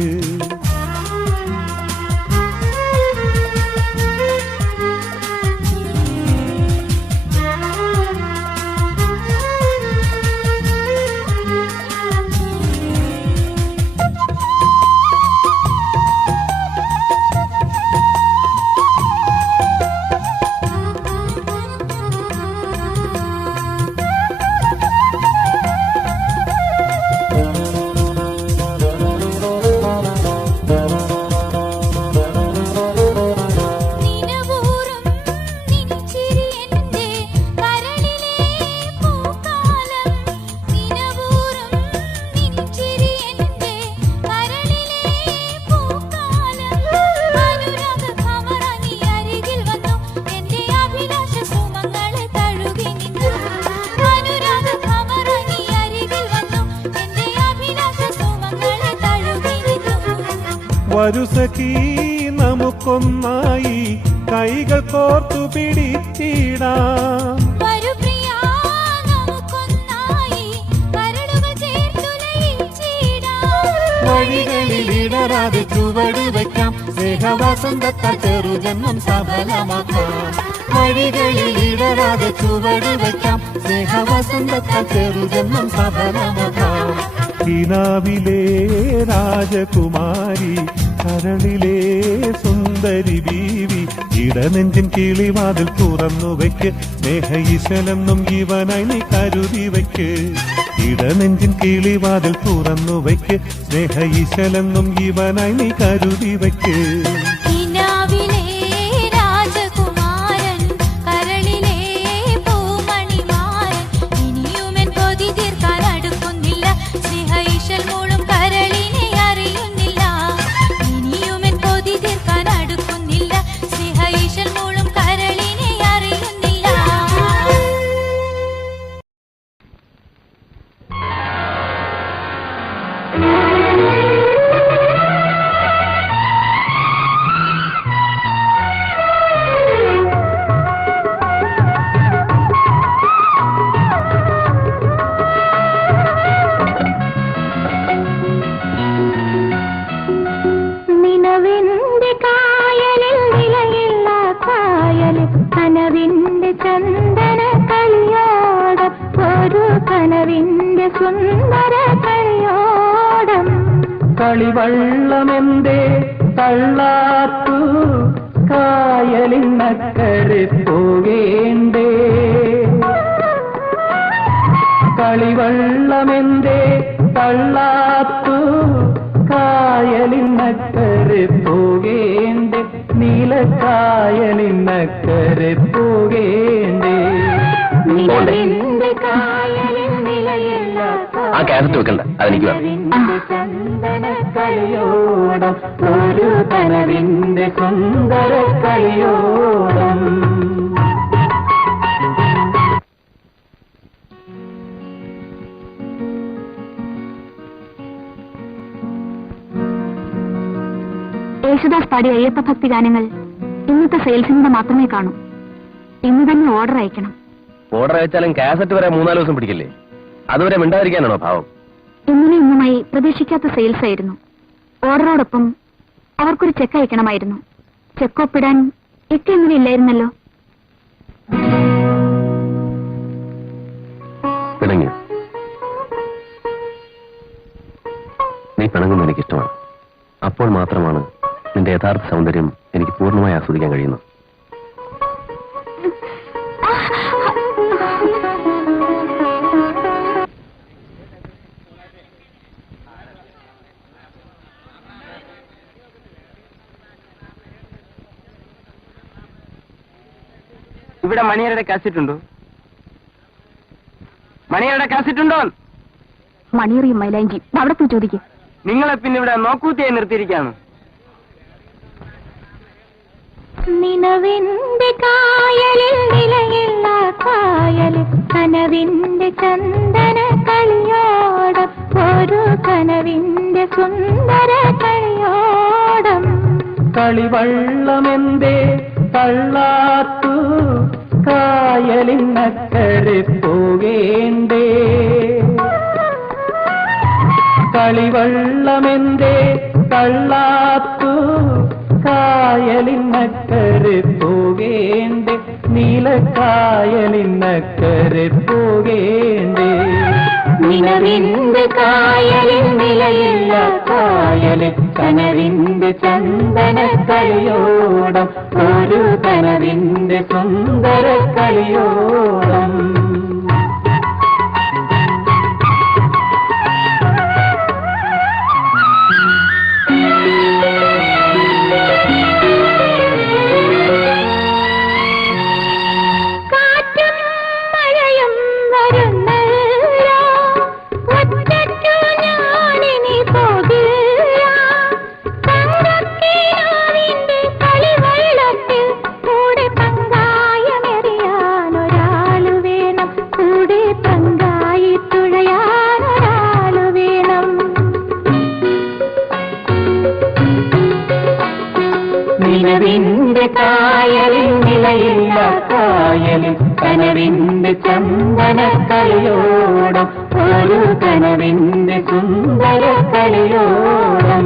വരുസഖി നമുക്കൊന്നായി കൈകൾ കോർത്തു പിടിച്ചിടാം, വഴികളിൽ ഇടറാതെ ചുവട് വയ്ക്കാം, സ്നേഹവസന്തത്താൽ ചെറുജന്മം സഫലമാക്കാം. വഴികളിൽ ഇടറാതെ ചുവട് വയ്ക്കാം, സ്നേഹവസന്തത്താൽ ചെറുജന്മം സഫലമാക്കാം. കിനാവിലെ രാജകുമാരി, കരളിലെ സുന്ദരി ബീവി, ഇടനെഞ്ചിൻ കിളിവാതിൽ തുറന്നു വയ്ക്ക്, സ്നേഹ ഈശലെന്നും ഇവനായി നീ കരുതി വയ്ക്ക്. ഇടനെഞ്ചിൻ കിളിവാതിൽ തുറന്നു വയ്ക്ക്, സ്നേഹ ഈശലെന്നും ഇവനായി നീ കരുതി വയ്ക്ക്. കളിവള്ളമെന്തേ തള്ളാത്തു, കായലിനക്കരെ പോകേണ്ടേ, കളിവള്ളമെന്തേ തള്ളാത്തു, കായലിനക്കരെ പോകേണ്ടേ, നീലക്കായലിനക്കരെ പോകേണ്ടേ. ആ കാസറ്റ് വെക്കണ്ട, അതെനിക്ക് വേണം. കളിയോടം ഒരു കനവിന്റെ സുന്ദര കളിയോടം. യേശുദാസ് പാടിയ അയ്യപ്പ ഭക്തി ഗാനങ്ങൾ ഇന്നത്തെ സെയിൽസിന്റെ മാത്രമേ കാണൂ. ഇന്ന് തന്നെ ഓർഡർ അയക്കണം. ഓർഡർ അയച്ചാലും കാസറ്റ് വരെ 3-4 ദിവസം പിടിക്കില്ലേ? അതുവരെ മിണ്ടാതിരിക്കാനാണോ ഭാവം? ഇന്നലെ ഇന്നുമായി പ്രതീക്ഷിക്കാത്ത സെയിൽസ് ആയിരുന്നു. ഓർഡറോടൊപ്പം അവർക്കൊരു ചെക്ക് അയക്കണമായിരുന്നു. ചെക്ക് ഒപ്പിടാൻ ഇങ്ങനെ ഇല്ലായിരുന്നല്ലോ. പിണങ്ങി നീ പിണങ്ങുന്ന എനിക്കിഷ്ടമാണ്. അപ്പോൾ മാത്രമാണ് നിന്റെ യഥാർത്ഥ സൗന്ദര്യം എനിക്ക് പൂർണ്ണമായി ആസ്വദിക്കാൻ കഴിയുന്നത്. ഇവിടെ മണിയരുടെ കാസറ്റ് ഉണ്ടോ? മണിയരുടെ കാസറ്റ് ഉണ്ടോ? മണിയറിയും മൈലാഞ്ചി അവിടെ പോയി ചോദിക്കും. നിങ്ങളെ പിന്നെ ഇവിടെ നോക്കൂത്തിയായി നിർത്തിയിരിക്കാണ്. നിലവിന്റെ കായലിൽ നിലയില്ല കായലിൽ കനവിന്റെ ചന്ദന കളിയോടം ഒരു കനവിന്റെ സുന്ദര കളിയോടം. കളിവള്ളമെന്തേ തള്ളാത്തു കായലിനക്കരെ പോകേണ്ടേ? കളിവള്ളമെന്തേ തള്ളാത്തു കായലിനക്കരെ പോകേണ്ടേ? നീലക്കായലിനക്കരെ പോകേണ്ടേ? നിലവിന്റെ കായലിൽ നിലയില്ല കായലിൽ കനവിന്റെ ചന്ദന കളിയോടം ഒരു കനവിന്റെ സുന്ദര കളിയോടം. നിലവിന്റെ കായലിൽ നിലയില്ല കായലിൽ കനവിന്റെ ചന്ദന കളിയോടം ഒരു കനവിന്റെ സുന്ദര കളിയോടം.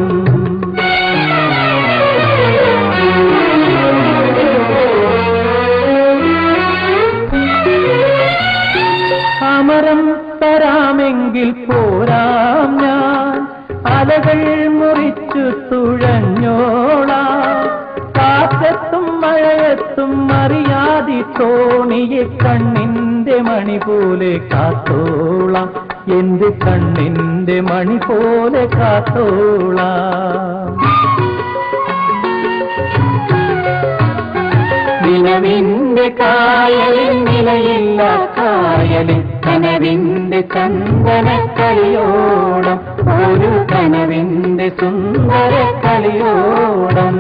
അമരം തരാമെങ്കിൽ പോരാം ഞാൻ അലകൾ മുറിച്ചു തുഴഞ്ഞോളാം. കാറ്റത്തും മഴയത്തും അറിയാതി തോണിയെ കണ്ണിന്റെ മണി പോലെ കാത്തോളാം. എന്റെ കണ്ണിന്റെ മണി പോലെ കാത്തോളാം. നിലവിന്റെ കായലിൽ നിലയില്ല കായലിൽ കനവിന്റെ ചന്ദന കളിയോടം ഒരു കനവിന്റെ സുന്ദര കളിയോടം.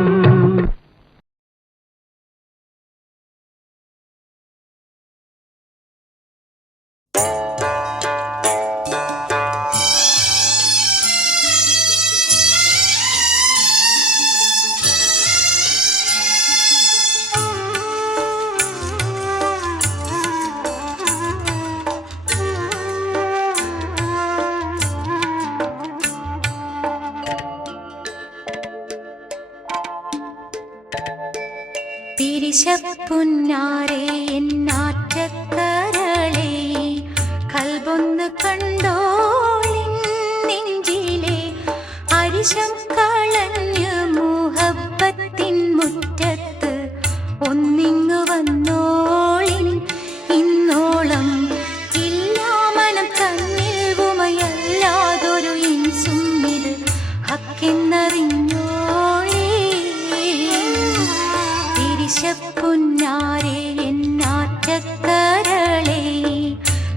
തിരിശപ്പുന്നാരേ എന്നാറ്റക്കരളേ കൽബൊന്ന് കണ്ടോളിൻ നെഞ്ചിലെ അരിശം കളഞ്ഞ് മുഹബത്തിൻ മുറ്റത്ത് ഒന്നിങ്ങു വന്നോളിൻ. ഇന്നോളം ഇല്ലാമനം തന്നിൽ ഉമയല്ലാതൊരു ഇൻസും ഇത് ഹക്കെന്നറിഞ്ഞോളേ. തിരിശപ്പുന്നാരേ എന്നാറ്റക്കരളേ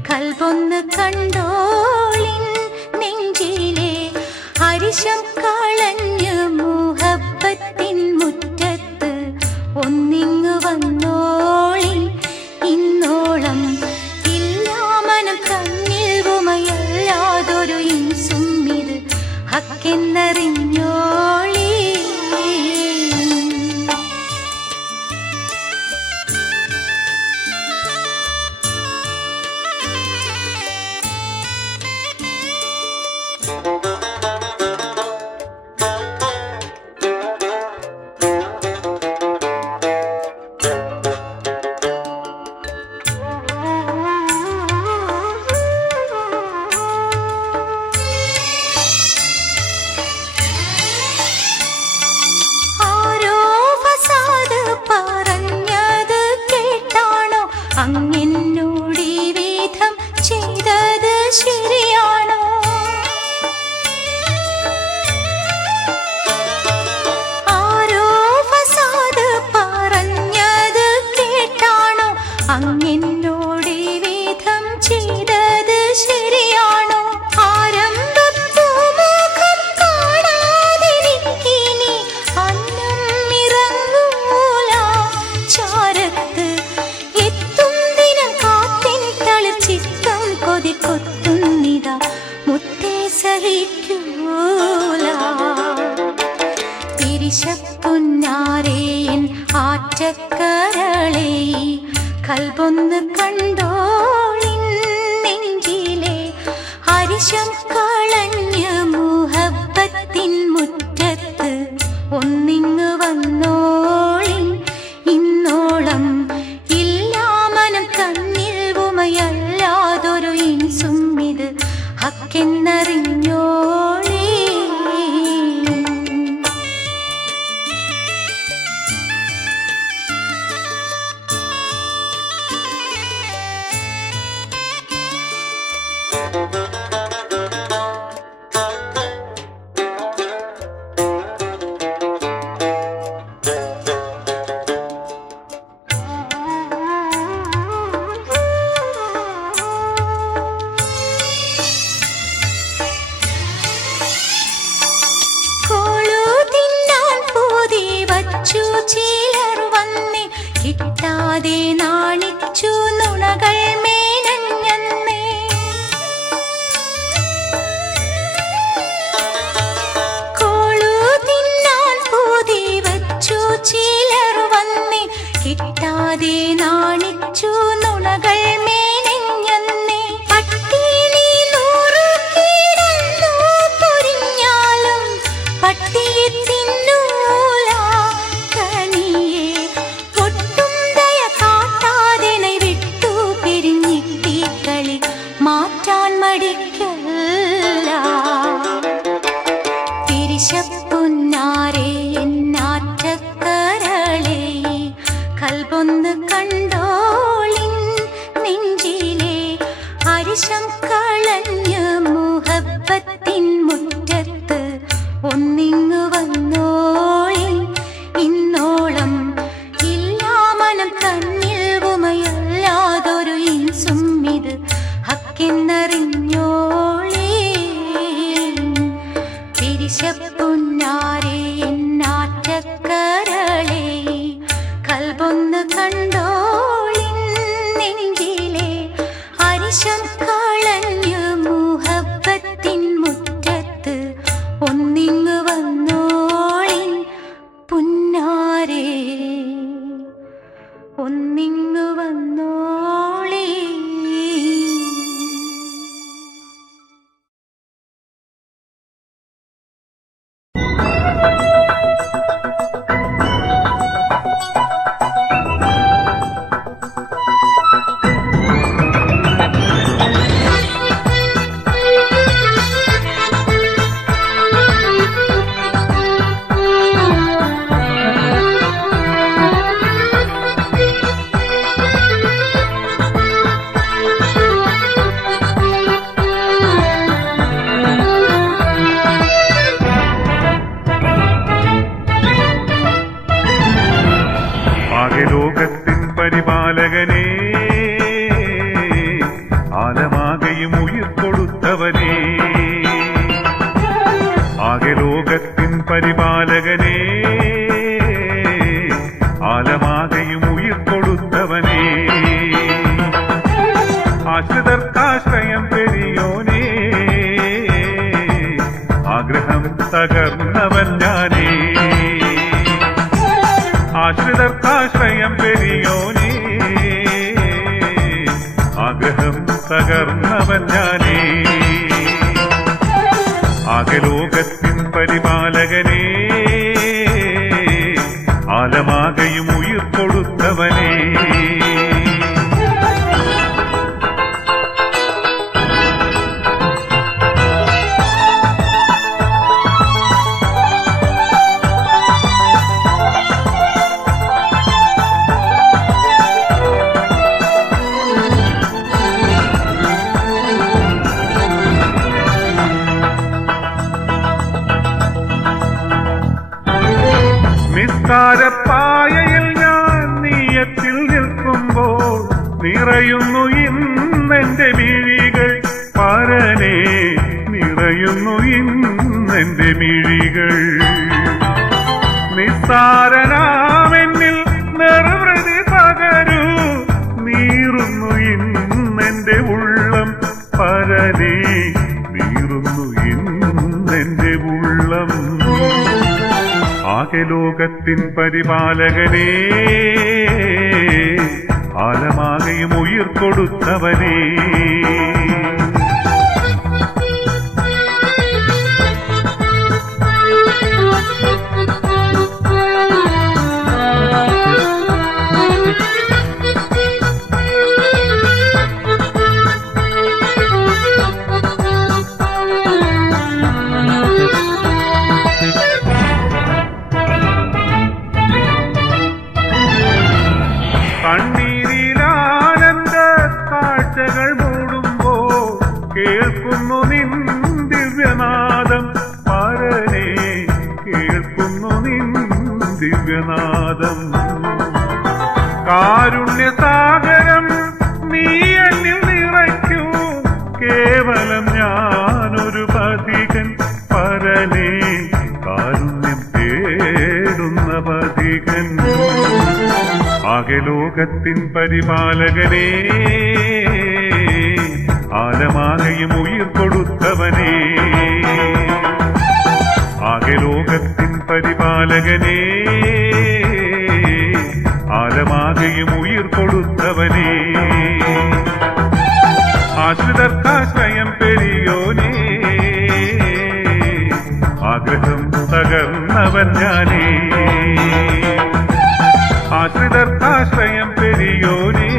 കൽബൊന്ന് കണ്ടോളിൻ നെഞ്ചിലെ അരിശം കള കൽബൊന്ന് കണ്ടോളിൻ നെഞ്ചിലെ ഹരിശം കളഞ്ഞ് മുഹബത്തിൻ മുറ്റത്ത് ഒന്നിങ്ങ് വന്നോളിൻ ഇന്നോളം ഇല്ലാമനം തന്നിൽ ഉമയല്ലാതൊരു ഇൻസും ഇത് ഹക്കെന്നറിഞ്ഞോളേ. ചിലർ വന്ന് കിട്ടാതെ നാണിച്ചു നുണകൾ മേനഞ്ഞന്നേ. കോളു തിന്നാൻ പൂതി വച്ചു ചിലർ വന്ന് കിട്ടാതെ നാണിച്ചു നുണകൾ മേനഞ്ഞന്നേ. പട്ടിണി 100 കിടന്നു പൊരിഞ്ഞാലും പട്ടിയെ തിന്നൂല കനിയെ. ഒട്ടും ദയ കാട്ടാതെ വിട്ടു പിരിഞ്ഞിട്ടി കളി മാറ്റാൻ മടിക്കല്ല. തിരിശപ്പൊന്നാരെ എന്നാറ്റക്കരളെ കൽബൊന്ന് കണ്ടോളിൻ നെഞ്ചിലെ ഹരിശം കളഞ്ഞ് മുഹബത്തിൻ മുറ്റത്ത് ഒന്നിങ്ങു വന്നോളിൻ ഇന്നോളം ഇല്ലാമനം തന്നിൽ ഉമയല്ലാതൊരു ഇൻസും ഇത് ഹക്കെന്നറിഞ്ഞോളേ. തിരിശപ്പൊന്നാരെ എന്നാറ്റക്കരളെ കൽബൊന്ന് കണ്ടോളിൻ നെഞ്ചിലെ ഹരിശം കളഞ്ഞ് മുഹബത്തിൻ മുറ്റത്ത് ഒന്നിങ്ങു വന്നോളിൻ പുന്നാരേ, ഒന്നിങ്ങു വന്നോളേ. ലോകത്തിൻ പരിപാലകനേ, ആലമാകയും ഉയിർ കൊടുത്തവനേ. ആകെ ലോകത്തിൻ പരിപാലകനേ, ആലമാകയും ഉയിർ കൊടുത്തവനേ. ആശ്രിതർക്കാശ്രയം പെരിയോനേ, ആഗ്രഹം തകർന്നവൻ ഞാനേ. ആശ്രിതർക്കാശ്രയം പെരിയോനേ, ആഗ്രഹം തകർന്നവൻ ഞാനേ. ആകെ ലോകത്തിൻ പരിപാലകനേ, ആലമാകയും ഉയിർ കൊടുത്തവനേ. നിസ്കാരപ്പായയിൽ ഞാൻ നീയത്തിൽ നിൽക്കുമ്പോൾ നിറയുന്നു ഇന്നെന്റെ മിഴികൾ. പരനേ, നിറയുന്നു ഇന്നെന്റെ മിഴികൾ. നിസ്സാരനാമെന്നിൽ നിർവൃതി പകരൂ, നീറുന്നു ഇന്നെന്റെ ഉള്ളം. പരനേ, നീറുന്നു ഇന്നെന്റെ ഉള്ളം. ആകെ ലോകത്തിൻ പരിപാലകനേ, ആലമാകയും ഉയിർ കൊടുത്തവനേ കണ്ണീരിലാനന്ദ കാഴ്ചകൾ മൂടുമ്പോ കേൾക്കുന്നു നിൻ ദിവ്യനാദം പരനേ കേൾക്കുന്നു നിൻ ദിവ്യനാദം കാരുണ്യസാഗരം നീ എന്നിൽ നിറയ്ക്കൂ കേവലം ഞാനൊരു പഥികൻ പരനേ കാരുണ്യം തേടുന്ന പഥികൻ ആകെ ലോകത്തിൻ പരിപാലകനേ ആലമാകയും ഉയിർ കൊടുത്തവനേ ആകെ ലോകത്തിൻ പരിപാലകനേ ആലമാകയും ഉയിർ കൊടുത്തവനേ ആശ്രിതർക്കാശ്രയം പെരിയോനേ ആഗ്രഹം തകർന്നവൻ ഞാനേ ആശ്രിതർക്കാശ്രയം പെരിയോനേ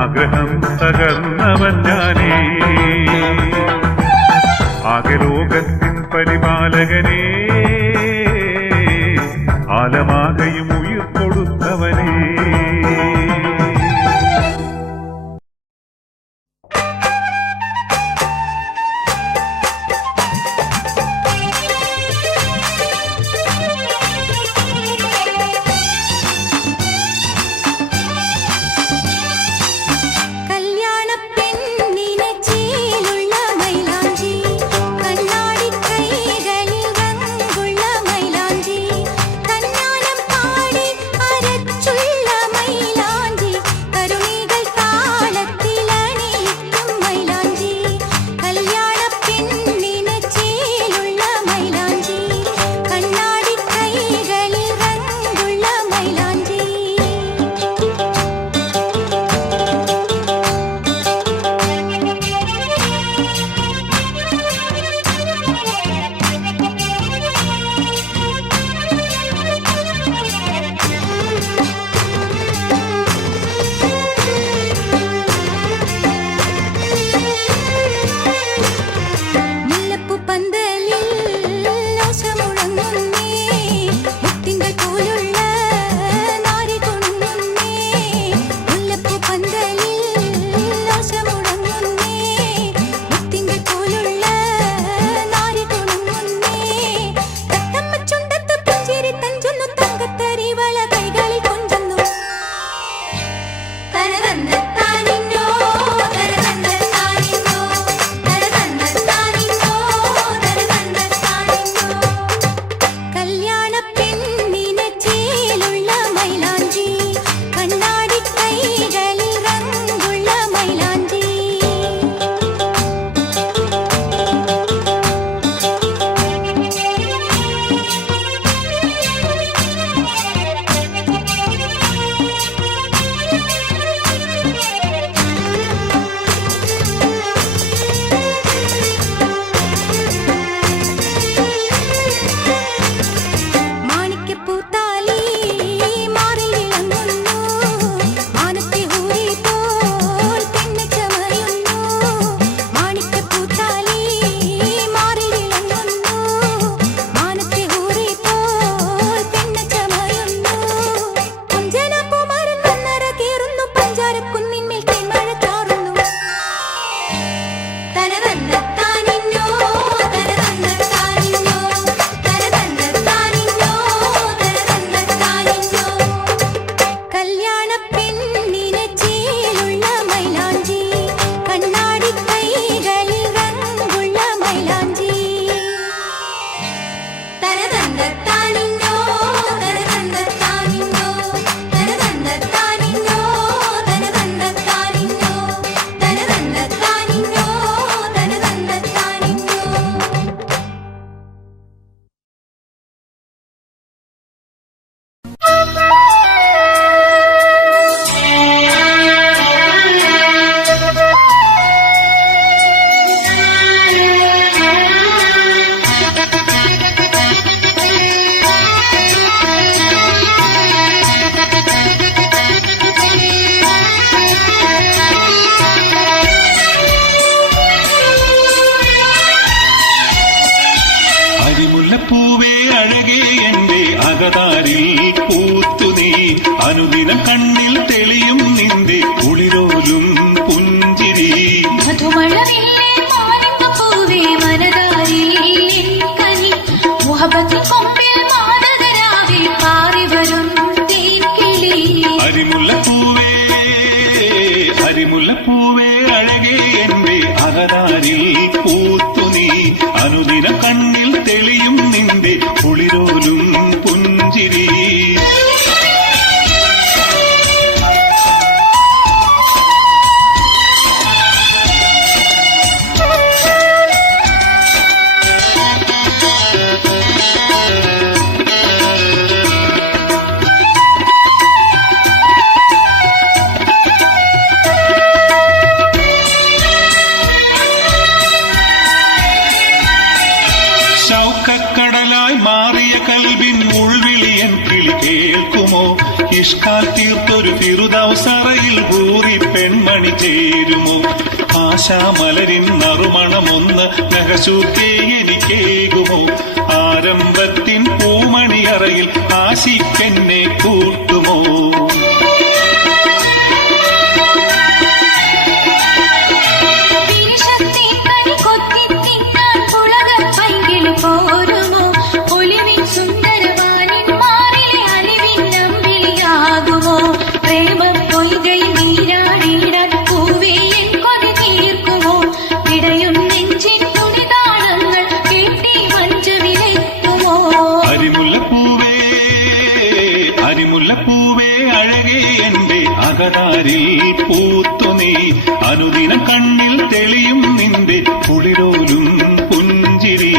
ആഗ്രഹം തകർന്നവൻ ഞാനേ ആകെ ലോകത്തിൻ പരിപാലകനേ ആലമാകയും ഉയിർ കൊടുത്തവനേ കല്യാണപ്പെണ്ണിനെ ചേലുള്ള മൈലാഞ്ചി കണ്ണാടി കൈകളിൽ ഇഷ്കാൽ തീർത്തൊരു ഫിറുദൗസറയിൽ ഊറി പെൺമണി ചേരുമോ? ആശാമലരിൻ നറുമണമൊന്ന് നഖശൂക്കേ എനിക്കേകുമോ? ആരംഭത്തിൻ പൂമണിയറയിൽ ആശിക്കെന്നെ കൂട്ടുമോ? അകതാരിൽ പൂത്തു നീ അനുദിനം കണ്ണിൽ തെളിയും നിന്റെ കുളിരോലും പുഞ്ചിരി.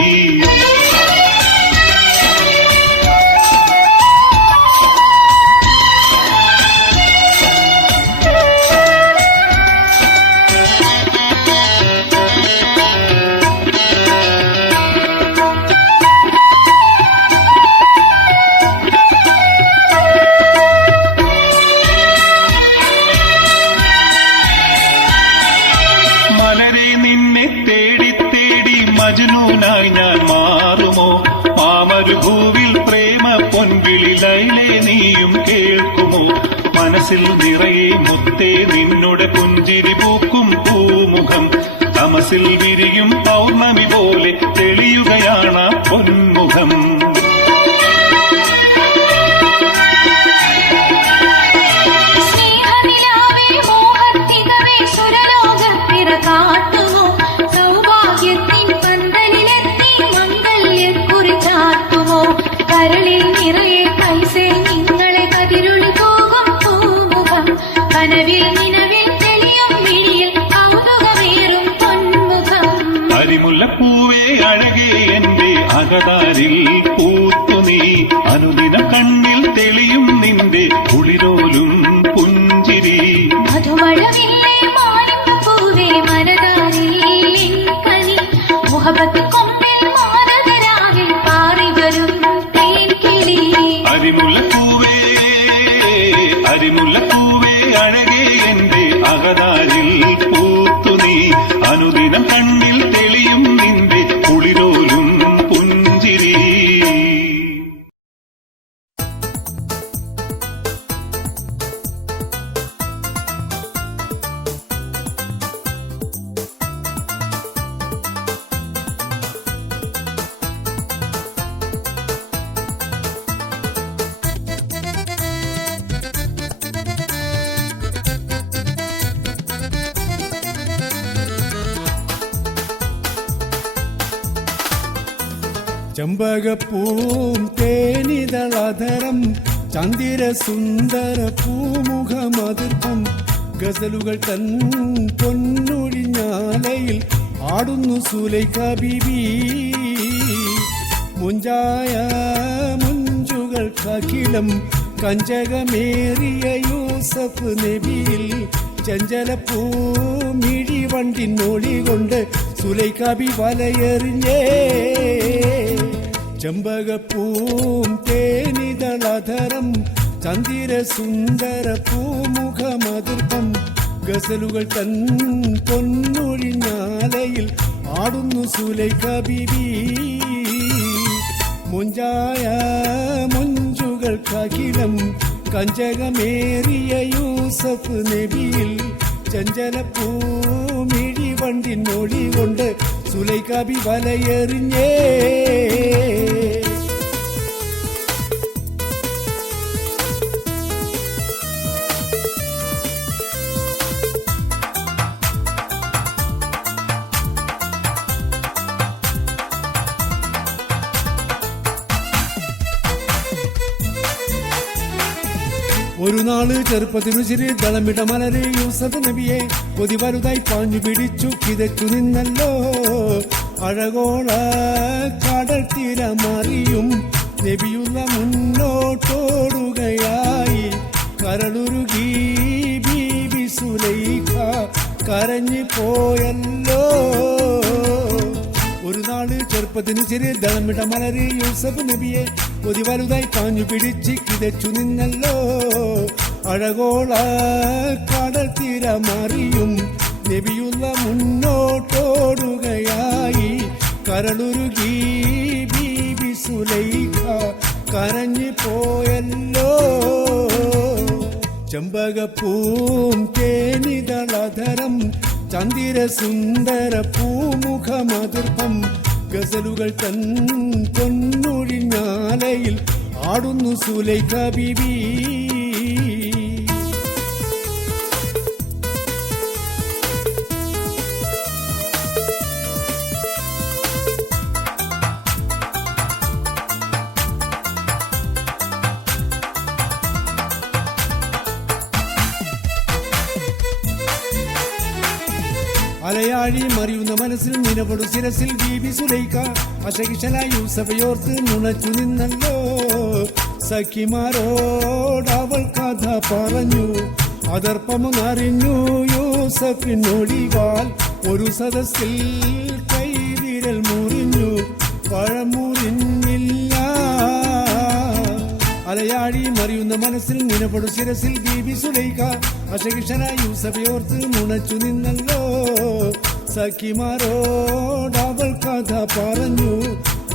മജ്നൂനായി ഞാൻ മാറുമോ? മാമരുഭൂവിൽ പ്രേമ പൊൻവിളി ലൈലേ നീയും കേൾക്കുമോ? മനസ്സിൽ നിറയെ മുത്തേ നിന്നുടെ പുഞ്ചിരി പൂക്കും പൂമുഖം. തമസിൽ വിരിയും പൗർണമി പോലെ തെളിയുകയാണ് പൊന്മുഖം. കരളിൽ നിറയെ പൈസേ നിങ്ങളെ കതിരുളി പോകും പൂമുഖം. കനവിൽ നിലവിൽ തെളിയും വിഴിയിൽ കൗതുകമേറും പൊന്മുഖം. അരിമുല്ലപ്പൂവേ അഴകേ എന്റെ അകതാരിൽ പൂത്തു നീ അനുദിനം കണ്ണിൽ തെളിയും നിന്റെ കുളിരോലും പുഞ്ചിരി. മധുമഴവില്ലേ മാലിപ്പൂവേ മനതാരിൽ കനി മുഹബത്ത് കൊമ്പിൽ മാനതരാവിൽ പാറി വരും അരിമുല്ലപ്പൂവേ അരിമുല്ലപ്പൂവേ അഴകേ എന്റെ അകതാരിൽ പൂത്തു നീ അനുദിനം കണ്ണിൽ തെളിയും നിന്റെ കുളിരോലും പുഞ്ചിരി. ചെമ്പകപ്പൂം തേനിതളധരം ചന്ദിര സുന്ദര പൂമുഖമതിർപ്പം ഗസലുകൾ തൻ പൊന്നൊഴിഞ്ഞാലയിൽ ആടുന്നു സുലൈഖ ബീബി. മുഞ്ചായ മുഞ്ചുകൾക്കഖിലം കഞ്ചകമേറിയ യൂസഫ് നബിയിൽ ചഞ്ചലപ്പൂമിഴി വണ്ടിനൊളി കൊണ്ട് സുലൈഖ ബി വലയെറിഞ്ഞേ. ചെമ്പകപ്പൂം തേനിതളധരം ചന്ദിര സുന്ദര പൂമുഖമതിർപ്പം ഗസലുകൾ തൻ പൊന്നൊഴിഞ്ഞാലയിൽ ആടുന്നു സുലൈഖ ബീബി. മുഞ്ചായ മുഞ്ചുകൾക്കഖിലം കഞ്ചകമേറിയ യൂസഫ് നബിയിൽ ചഞ്ചലപ്പൂമിഴി വണ്ടിനൊളി കൊണ്ട് സുലൈഖ ബി വലയെറിഞ്ഞേ. ഒരു നാള് ചെറുപ്പത്തിനു ചിരി ദളമിട മലരെ യൂസഫ് നബിയെ കൊതി വലുതായി പാഞ്ഞു പിടിച്ചു കിതച്ചു നിന്നല്ലോ. അഴകോള കടൽ തീരമറിയും നബിയുള്ള മുന്നോട്ടോടുകയായി. കരളുരുകി ബീബി സുലൈഖ കരഞ്ഞു പോയല്ലോ. ഒരു നാള് ചെറുപ്പ ചെറുപ്പത്തിനു ചെറിയ ദളമിട മലരി യൂസഫ് നബിയെ കൊതി വലുതായി പാഞ്ഞു പിടിച്ച് കിതച്ചു നിന്നല്ലോ. അഴകോള കടൽ തീര മാറിയും നബിയുള്ള മുന്നോട്ടോടുകയായി. കരളുരുകി ബീബി സുലൈഖ കരഞ്ഞു പോയല്ലോ. ചെമ്പകപ്പൂം തേനിതളധരം ചന്ദിര സുന്ദര പൂമുഖമതിർപ്പം ഗസലുകൾ തൻ പൊന്നൊഴിഞ്ഞാലയിൽ ആടുന്നു സുലൈഖ ബീബി. അലയാഴി മറിയുന്ന മനസ്സിൽ നിലപൊടു ശിരസിൽ ബീബി സുലൈഖ അശകിഷനായി യൂസഫയോർത്ത് നുണച്ചു നിന്നല്ലോ. സഖിമാരോടവൾ കഥ പറഞ്ഞു അതർപ്പമറിഞ്ഞു യൂസഫിനൊളിവാൽ. ഒരു സദസ്സിൽ കൈവിരൽ മുറിഞ്ഞു പഴമുറിഞ്ഞില്ല. അലയാഴി മറിയുന്ന മനസ്സിൽ നിലപൊടു ശിരസിൽ ബീബി സുലൈഖ അശകിഷനായി യൂസഫയോർത്ത് നുണച്ചു നിന്നല്ലോ. സഖിമാരോടവൾ കഥ പറഞ്ഞു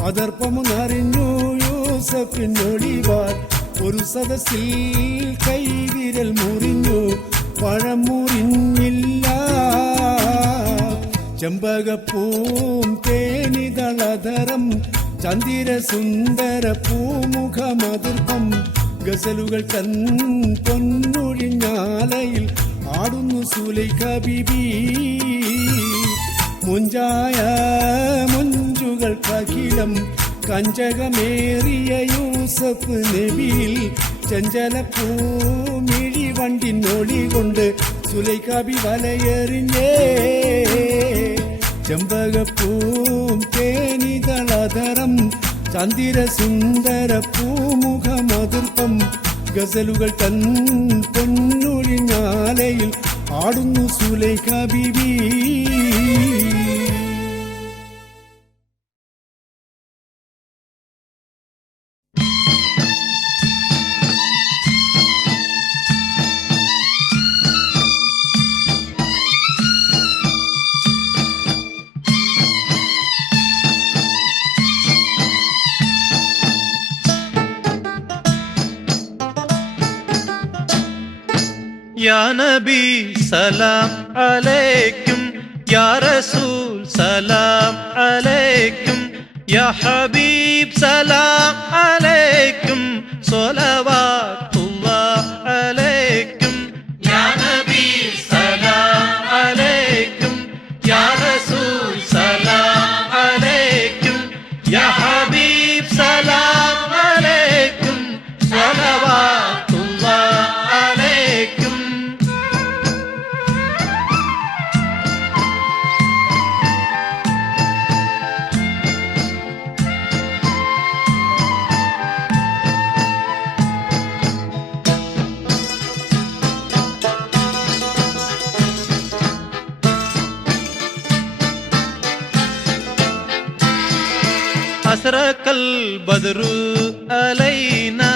അതർപ്പമറിഞ്ഞു യൂസഫിനൊളിവാൽ. ഒരു സദസ്സിൽ കൈവിരൽ മുറിഞ്ഞു പഴമുറിഞ്ഞില്ല. ചെമ്പകപ്പൂം തേനിതളധരം ചന്ദിര സുന്ദര പൂമുഖമതിർപ്പം ഗസലുകൾ തൻ പൊന്നൊഴിഞ്ഞാലയിൽ ആടുന്നു സുലൈഖ ബീബി. മുഞ്ചായ മുഞ്ചുകൾക്കഖിലം കഞ്ചകമേറിയ യൂസഫ് നബിയിൽ ചഞ്ചല പൂമിഴി വണ്ടിനൊളി കൊണ്ട് സുലൈഖ ബി വലയെറിഞ്ഞേ. ചെമ്പകപ്പൂം തേനിതളധരം ചന്ദിര സുന്ദര പൂമുഖമതിർപ്പം ഗസലുകൾ തൻ പൊന്നൊഴിഞ്ഞാലയിൽ ആടുന്നു സുലൈഖ ബീബി. യാ നബി സലാം അലൈക്കും, യാ റസൂൽ സലാം അലൈക്കും, യാ ഹബീബ് സലാം അലൈക്കും, സ്വലവാത്തുല്ലാഹ് അലൈക്കും. യാ നബി സലാം അലൈക്കും, യാ റസൂൽ സലാം അലൈക്കും, യാ ഹബീബ് സലാം അലൈക്കും, സ്വലവാത്തുല്ലാഹ് അലൈക്കും. أسرق البدر علينا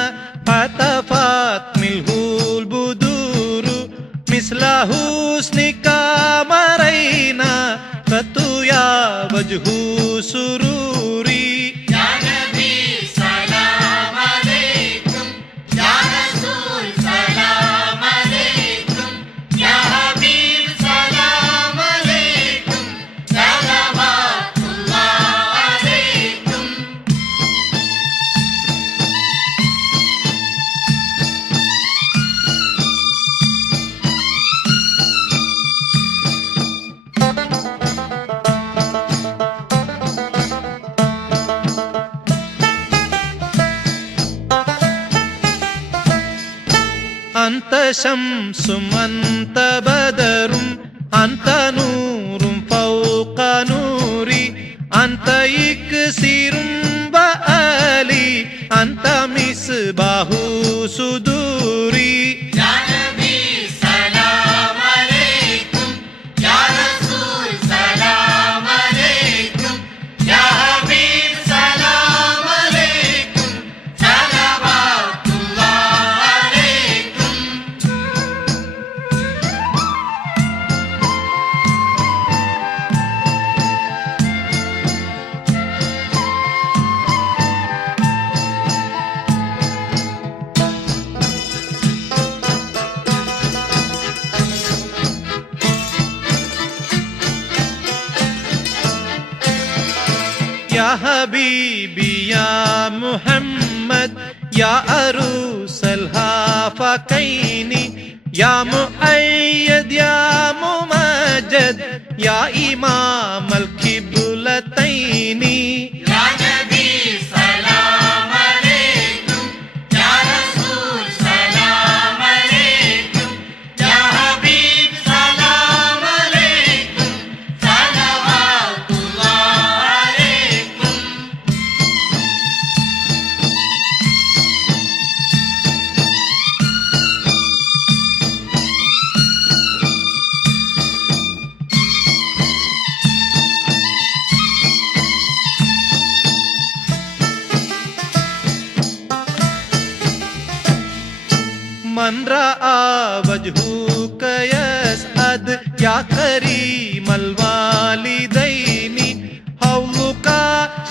فتفات منه البدور مثل حسنك مرينا فتويا وجه سروري. يا نبي سلام عليكم، يا رسول سلام عليكم، يا حبيب سلام عليكم، صلوات الله عليكم. أنت شمس أنت بدر أنت نور فوق نوري أنت إكسير وآلي أنت مصباح صدوري. يا نبي سلام عليكم، يا رسول سلام عليكم، يا حبيب يا حبيبي يا محمد يا عروس الهافقين يا مؤيد يا ممجد يا إمام القبلتين يا نبي سلام عليكم يا رسول سلام عليكم يا حبيب سلام عليكم صلوات الله عليكم من رأى وجهك يسعد يا كريم الوالدين حولك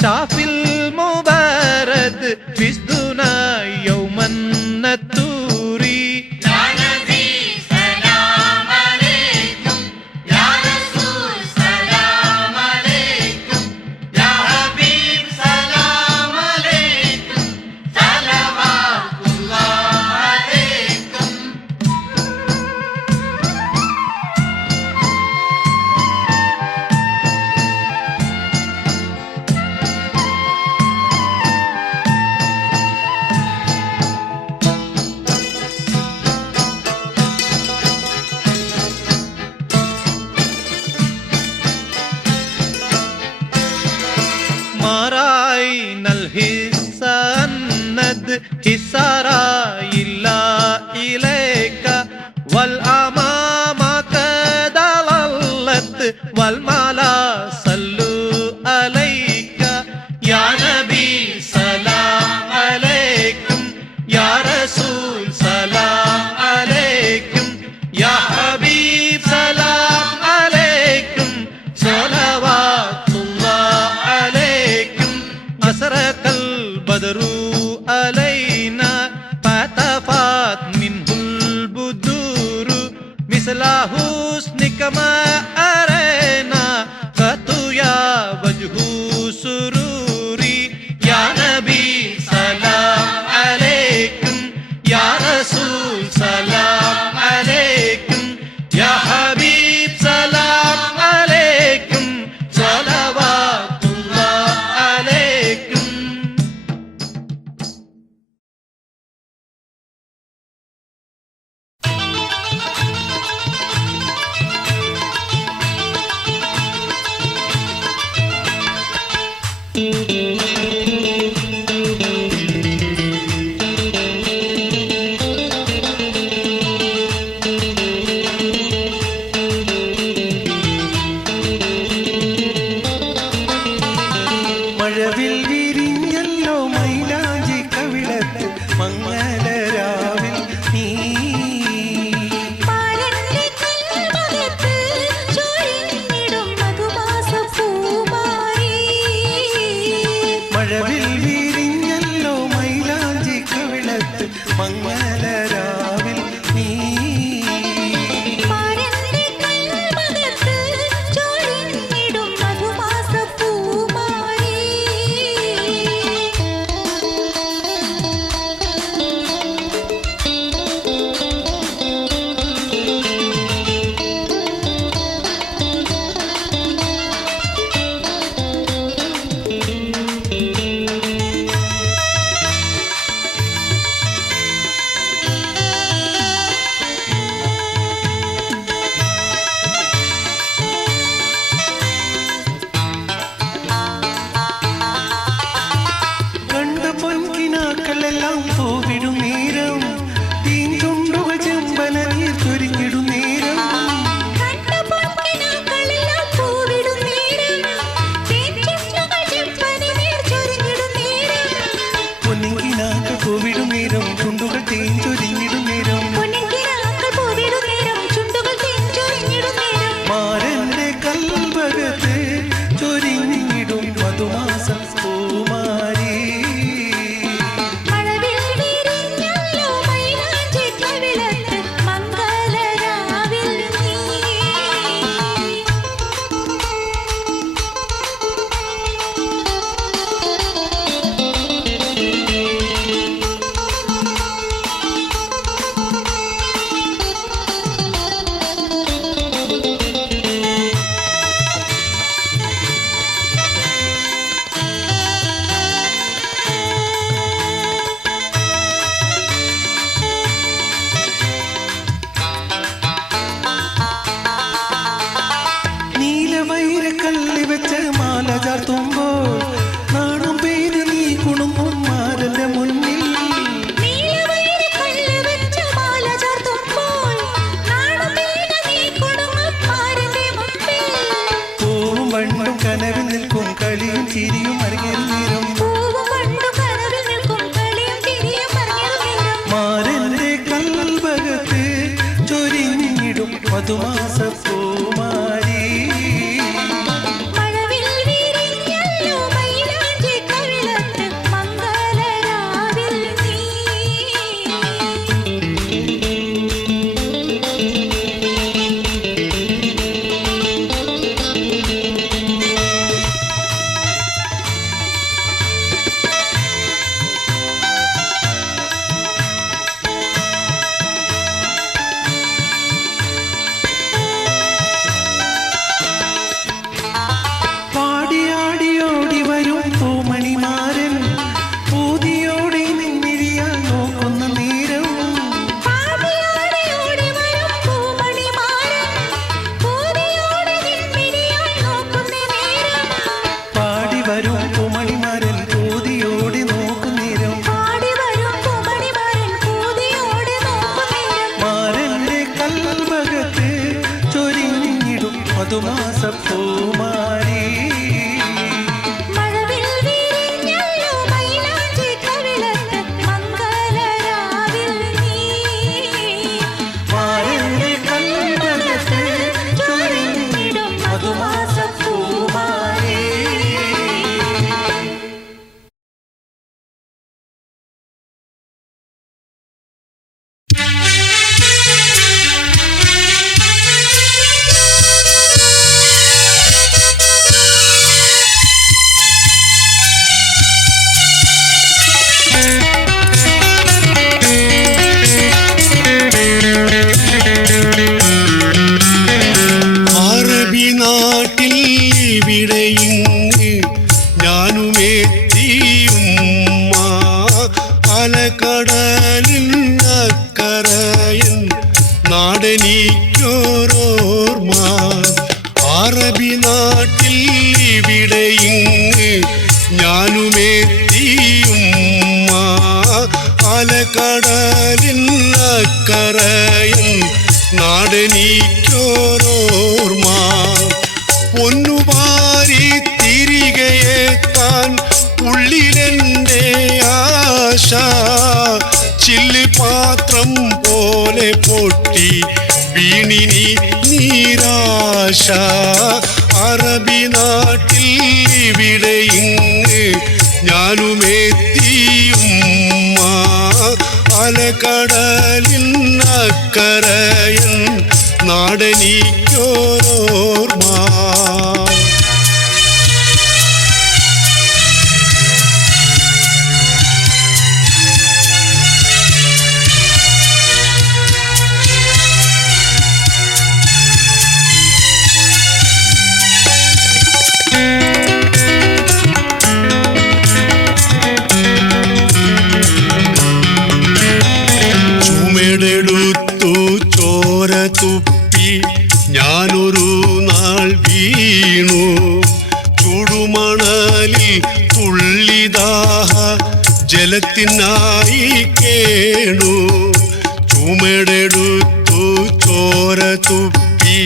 شافي المبارد فزدنا يوم النتور يا نبي سلام عليكم يا رسول سلام عليكم يا حبيب سلام عليكم صلوات الله عليكم ما رأينا الحس الند حسارا إلا إليك والأمام قد ضلت والملا صلوا عليك يا نبي سلام عليكم يا رسول سلام عليكم يا حبيب سلام عليكم صلوات الله عليكم أسرق البدر علينا فتفات منه البدور مثل حسنك ما أرينا فتويا وجه سروري يا نبي سلام عليكم يا رسول سلام عليكم يا حبيب سلام عليكم صلوات الله عليكم മഴവിൽ വിരിഞ്ഞല്ലോ മൈലാഞ്ചി കവിളത്ത് മംഗലരാവിൽ നീ മഴവിൽ വിരിഞ്ഞല്ലോ മൈലാഞ്ചി കവിളത്ത് മംഗലരാവിൽ നീ കണ്ട പൊൻകിനാക്കളെല്ലാം പൂവിടും നേരം തീഞ്ചുണ്ടുകൾ ചെമ്പന നീർ ചൊരിഞ്ഞിടും നേരം പൊന്നിങ്കിനാക്കൾ പൂവിടും നേരം ചുണ്ടുകൾ തേൻ ചൊരിഞ്ഞിടും നേരം മാരന്റെ കൽഭകത്ത് ചൊരിഞ്ഞിടും മധുമാസം പൂമാരി മംഗളരാവിൽ നീ വെച്ച് മാല ചാർത്തുമ്പോൾ നാടും പേര് നീ കുണുങ്ങും മാരന്റെ മുന്നിൽ. പൂവും വണ്ടും കനവിൽ നിൽക്കും കളിയും ചിരിയും അരങ്ങേറും മാരന്റെ കൽവകത്ത് ചൊരിഞ്ഞിടും മധുമാസപ്പൂമാരി. പാടിയാടിയോടി വരും പൂമണിമാരൻ പൂതിയോടെ നിന്നിരിയാൻ നോക്കുന്ന നേരം. പാടി വരും പൂമണിമാരൻ പൂതിയോടെ നോക്കുന്ന നേരം. മാരന്റെ കൽവകത്ത് ചൊരിഞ്ഞിടും മധുമാസപ്പൂമാരി. മാരന്റെ കൽവകത്ത് ചൊരിഞ്ഞിടും മധുമാസപ്പൂമാരി. അറബി നാട്ടിൽ ഇവിടെയിങ്ങ് ഞാനുമെത്തിയുമ്മ അലകടലിൻ അക്കരയൻ നാടനിക്കോരോർമ്മ. അറബി നാട്ടിൽ ഇവിടെയിങ്ങ് ഞാനുമെത്തിയുമ്മ അലകടലിൻ അക്കരയൻ നാടനിക്കോരോർമ്മ. പൊന്നുപാരി തിരികെയെത്താൻ ഉള്ളിലെൻ്റെ ആശ ചില്ലുപാത്രം പോലെ പൊട്ടി വീണിനി നിരാശ. അറബി നാട്ടിൽ ഇവിടെയിങ്ങ് ഞാനുമെത്തിയുമ്മ അലകടലിൻ അക്കരയൻ നാടനിക്കോരോർമ്മ. ചുമടെടുത്തു ചോര തുപ്പി ഞാനൊരു നാൾ വീണു ചുടുമണലിൽ തുള്ളിദാഹ ജലത്തിനായി കേണു. ചുമടെടുത്തു ചോര തുപ്പി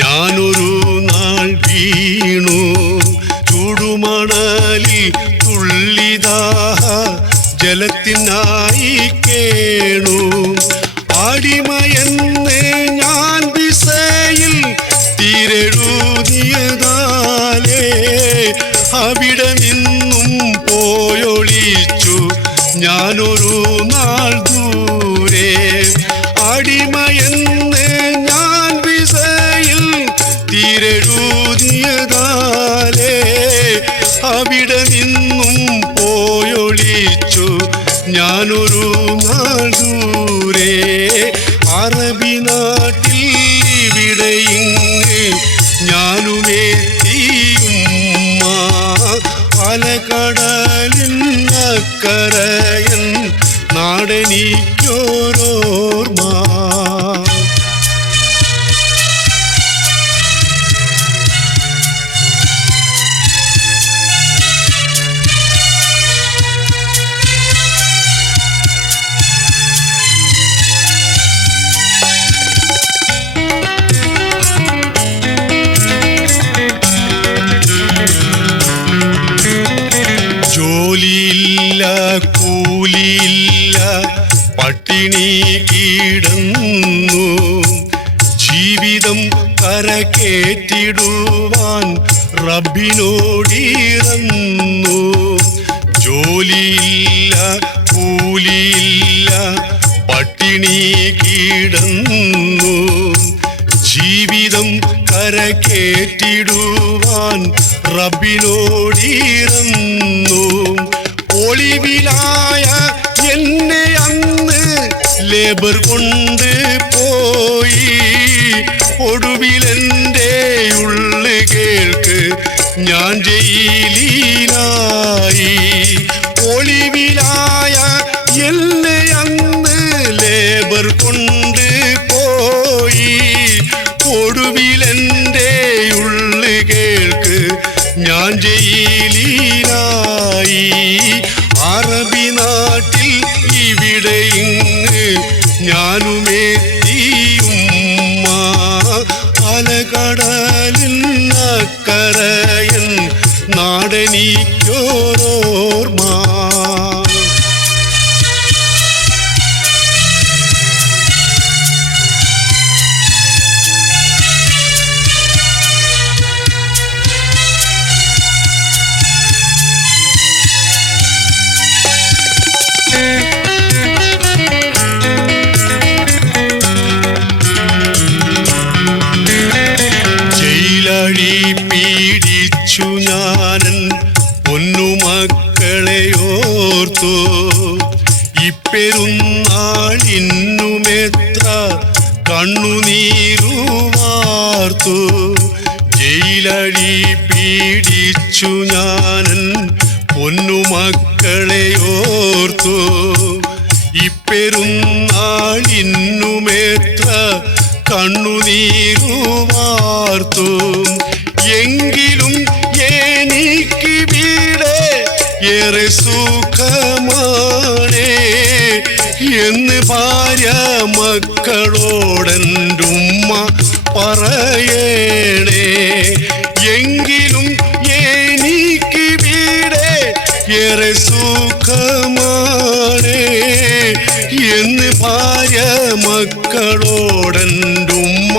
ഞാനൊരു നാൾ വീണു ചുടുമണലിൽ തുള്ളിദാഹ ജലത്തിനായി കേണു. അടിമയെന്ന് ഞാൻ വിസയിൽ തീരെഴുതിയതാലേ അവിടെ നിന്നും പോയൊളിച്ചു ഞാനൊരു നാൾ ദൂരെ. അടിമയെന്ന് ഞാൻ വിസയിൽ തീരെഴുതിയതാലേ അവിടെ നിന്നും പോയൊളിച്ചു ഞാനൊരു നാൾ ദൂരെ. അറബി നാട്ടിൽ ഇവിടെയിങ്ങ് ഞാനുമെത്തിയുമ്മ അലകടലിൻ അക്കരയൻ നാടനിക്കോരോർമ്മ. റബ്ബിനോടിറന്നു. ജോലിയില്ല കൂലിയില്ല പട്ടിണി കിടന്നു. ജീവിതം കരകേറ്റിടുവാൻ റബ്ബിനോടിറന്നു. ഒളിവിലായ എന്നെ അന്ന് ലേബർ കൊണ്ട് പോയി. ഒടുവിലെൻ്റെ ഉള്ളു കേൾക്ക് ഞാൻ ജയിലിലായി. ഒളിവിലായ എന്നെ അന്ന് ലേബർ കൊണ്ട് പോയി. ഒടുവിലെൻ്റെ ഉള്ളു കേൾക്ക് ഞാൻ ജയിലിലായി. അറബി നാട്ടിൽ ഇവിടെ ഇങ്ങ് ഞാനുമെത്തിയുമ്മ. അലകടലിൻ അക്കരയൻ നാടെനിക്കോരോർമ്മ. ജയിലഴി പീഡിച്ചു ഞാനൻ പൊന്നുമക്കളെയോർത്തു. ഇപ്പെരുന്നാളിന്നുമെത്ര കണ്ണുനീരുവാർത്തു. ജയിലഴി പീഡിച്ചു ഞാനൻ പൊന്നുമക്കളെയോർത്തു. ഇപ്പെരുന്നാളിന്നുമെത്ര കണ്ണുനീരുവാർത്തു. എങ്കിലും എനിക്ക് വീട് ഏറെ സുഖമാണേ എന്ന് ഭാര്യ മക്കളോടെൻ്റുമ്മ പറയണേ. എങ്കിലും എനിക്ക് വീട് ഏറെ സുഖമാണേ എന്ന് ഭാര്യ മക്കളോടെൻ്റുമ്മ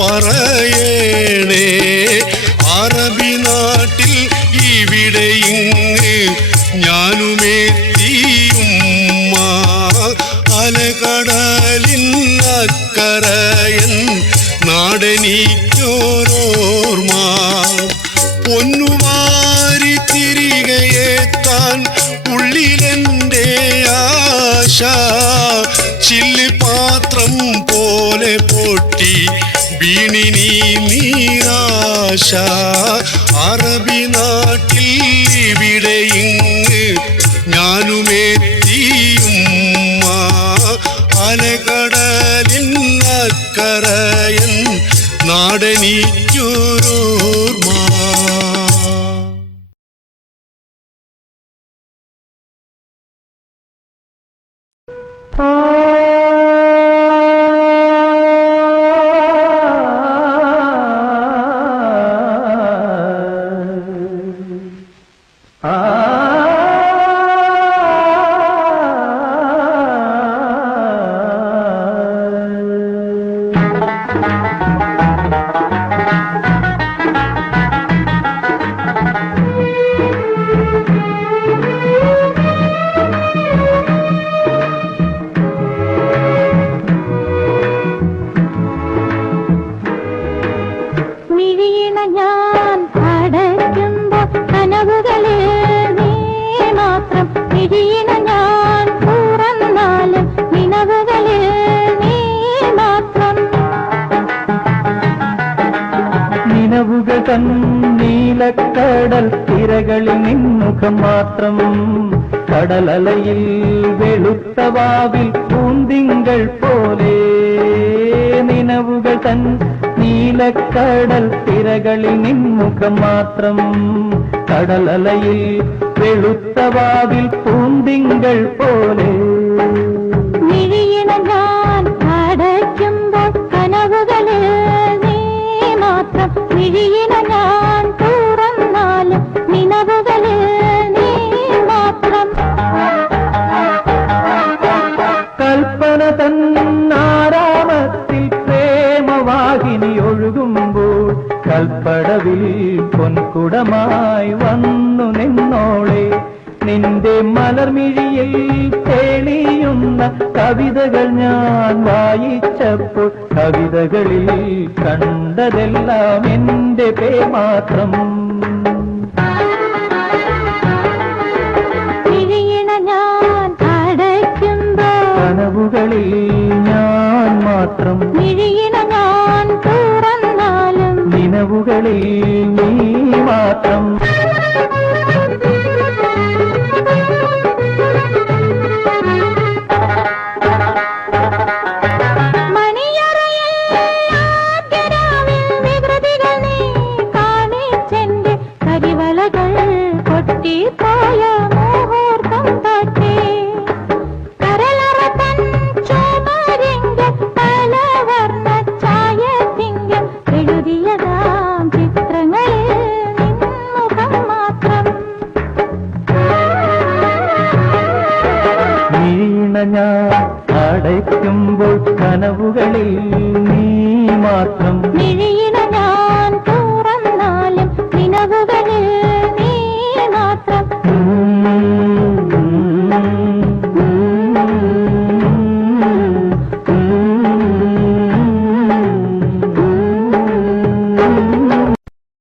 പറയണേ. അറബി നാട്ടിൽ ഇവിടെ ഇങ്ങ് ഞാനുമെത്തിയുമ്മ. അലകടലിൻ അക്കരയൻ നാടെനിക്കോരോർമ്മ. പൊന്നുവാരി തിരികെത്താൻ ഉള്ളിലെൻ്റെ ആശ. ചില്ല് പാത്രം പോലെ പൊട്ടി വീണിനി നിരാശ. അറബി നാട്ടിൽ ഇവിടെ ഇങ്ങ് ഞാനുമെത്തിയുമ്മ. അലകടലിൻ അക്കരയൻ നാടെനിക്കോരോർമ്മ. നീലക്കടൽ തിരകളിൽ നിൻമുഖം മാത്രം. കടലലയിൽ വെളുത്ത വാവിൽ പൂന്തിങ്കൾ പോലെ നിനവുകൾ തൻ നീലക്കടൽ തിരകളിൽ നിൻമുഖം മാത്രം. കടലലയിൽ വെളുത്ത വാവിൽ പൂന്തിങ്കൾ പോലെ ഞാൻ അടയ്ക്കുമ്പോൾ കനവുകളിൽ നീ മാത്രം. മിഴിയിന ഞാൻ തുറന്നാലും നിലവുകളിൽ നീ മാത്രം. കൽപ്പന തന്നാരാമത്തിൽ പ്രേമവാഹിനി ഒഴുകുമ്പോൾ കൽപ്പടവിൽ പൊൻ കുടമായി വന്നു നിന്നോളെ നിന്റെ മലർമിഴിയിൽ തെളിയുന്ന കവിതകൾ ഞാൻ വായിച്ചപ്പോൾ കവിതകളിൽ കണ്ടതെല്ലാം എന്റെ പേർ മാത്രം. കനവുകളിൽ ഞാൻ മാത്രം ഞാൻ തുറന്നാലും നിലവുകളിൽ നീ മാത്രം. പൊട്ടിപ്പോയ മുഹൂർത്തം തൊട്ടേ കരളറത്തൻ ചോമരിങ്ക പലവർണ്ണ ഛായത്തിങ്ക എഴുതിയതാം ചിത്രങ്ങളിൽ നിൻമുഖം മാത്രം. വീണ ഞാൻ അടയ്ക്കുമ്പോൾ കനവുകളിൽ നീ മാത്രം.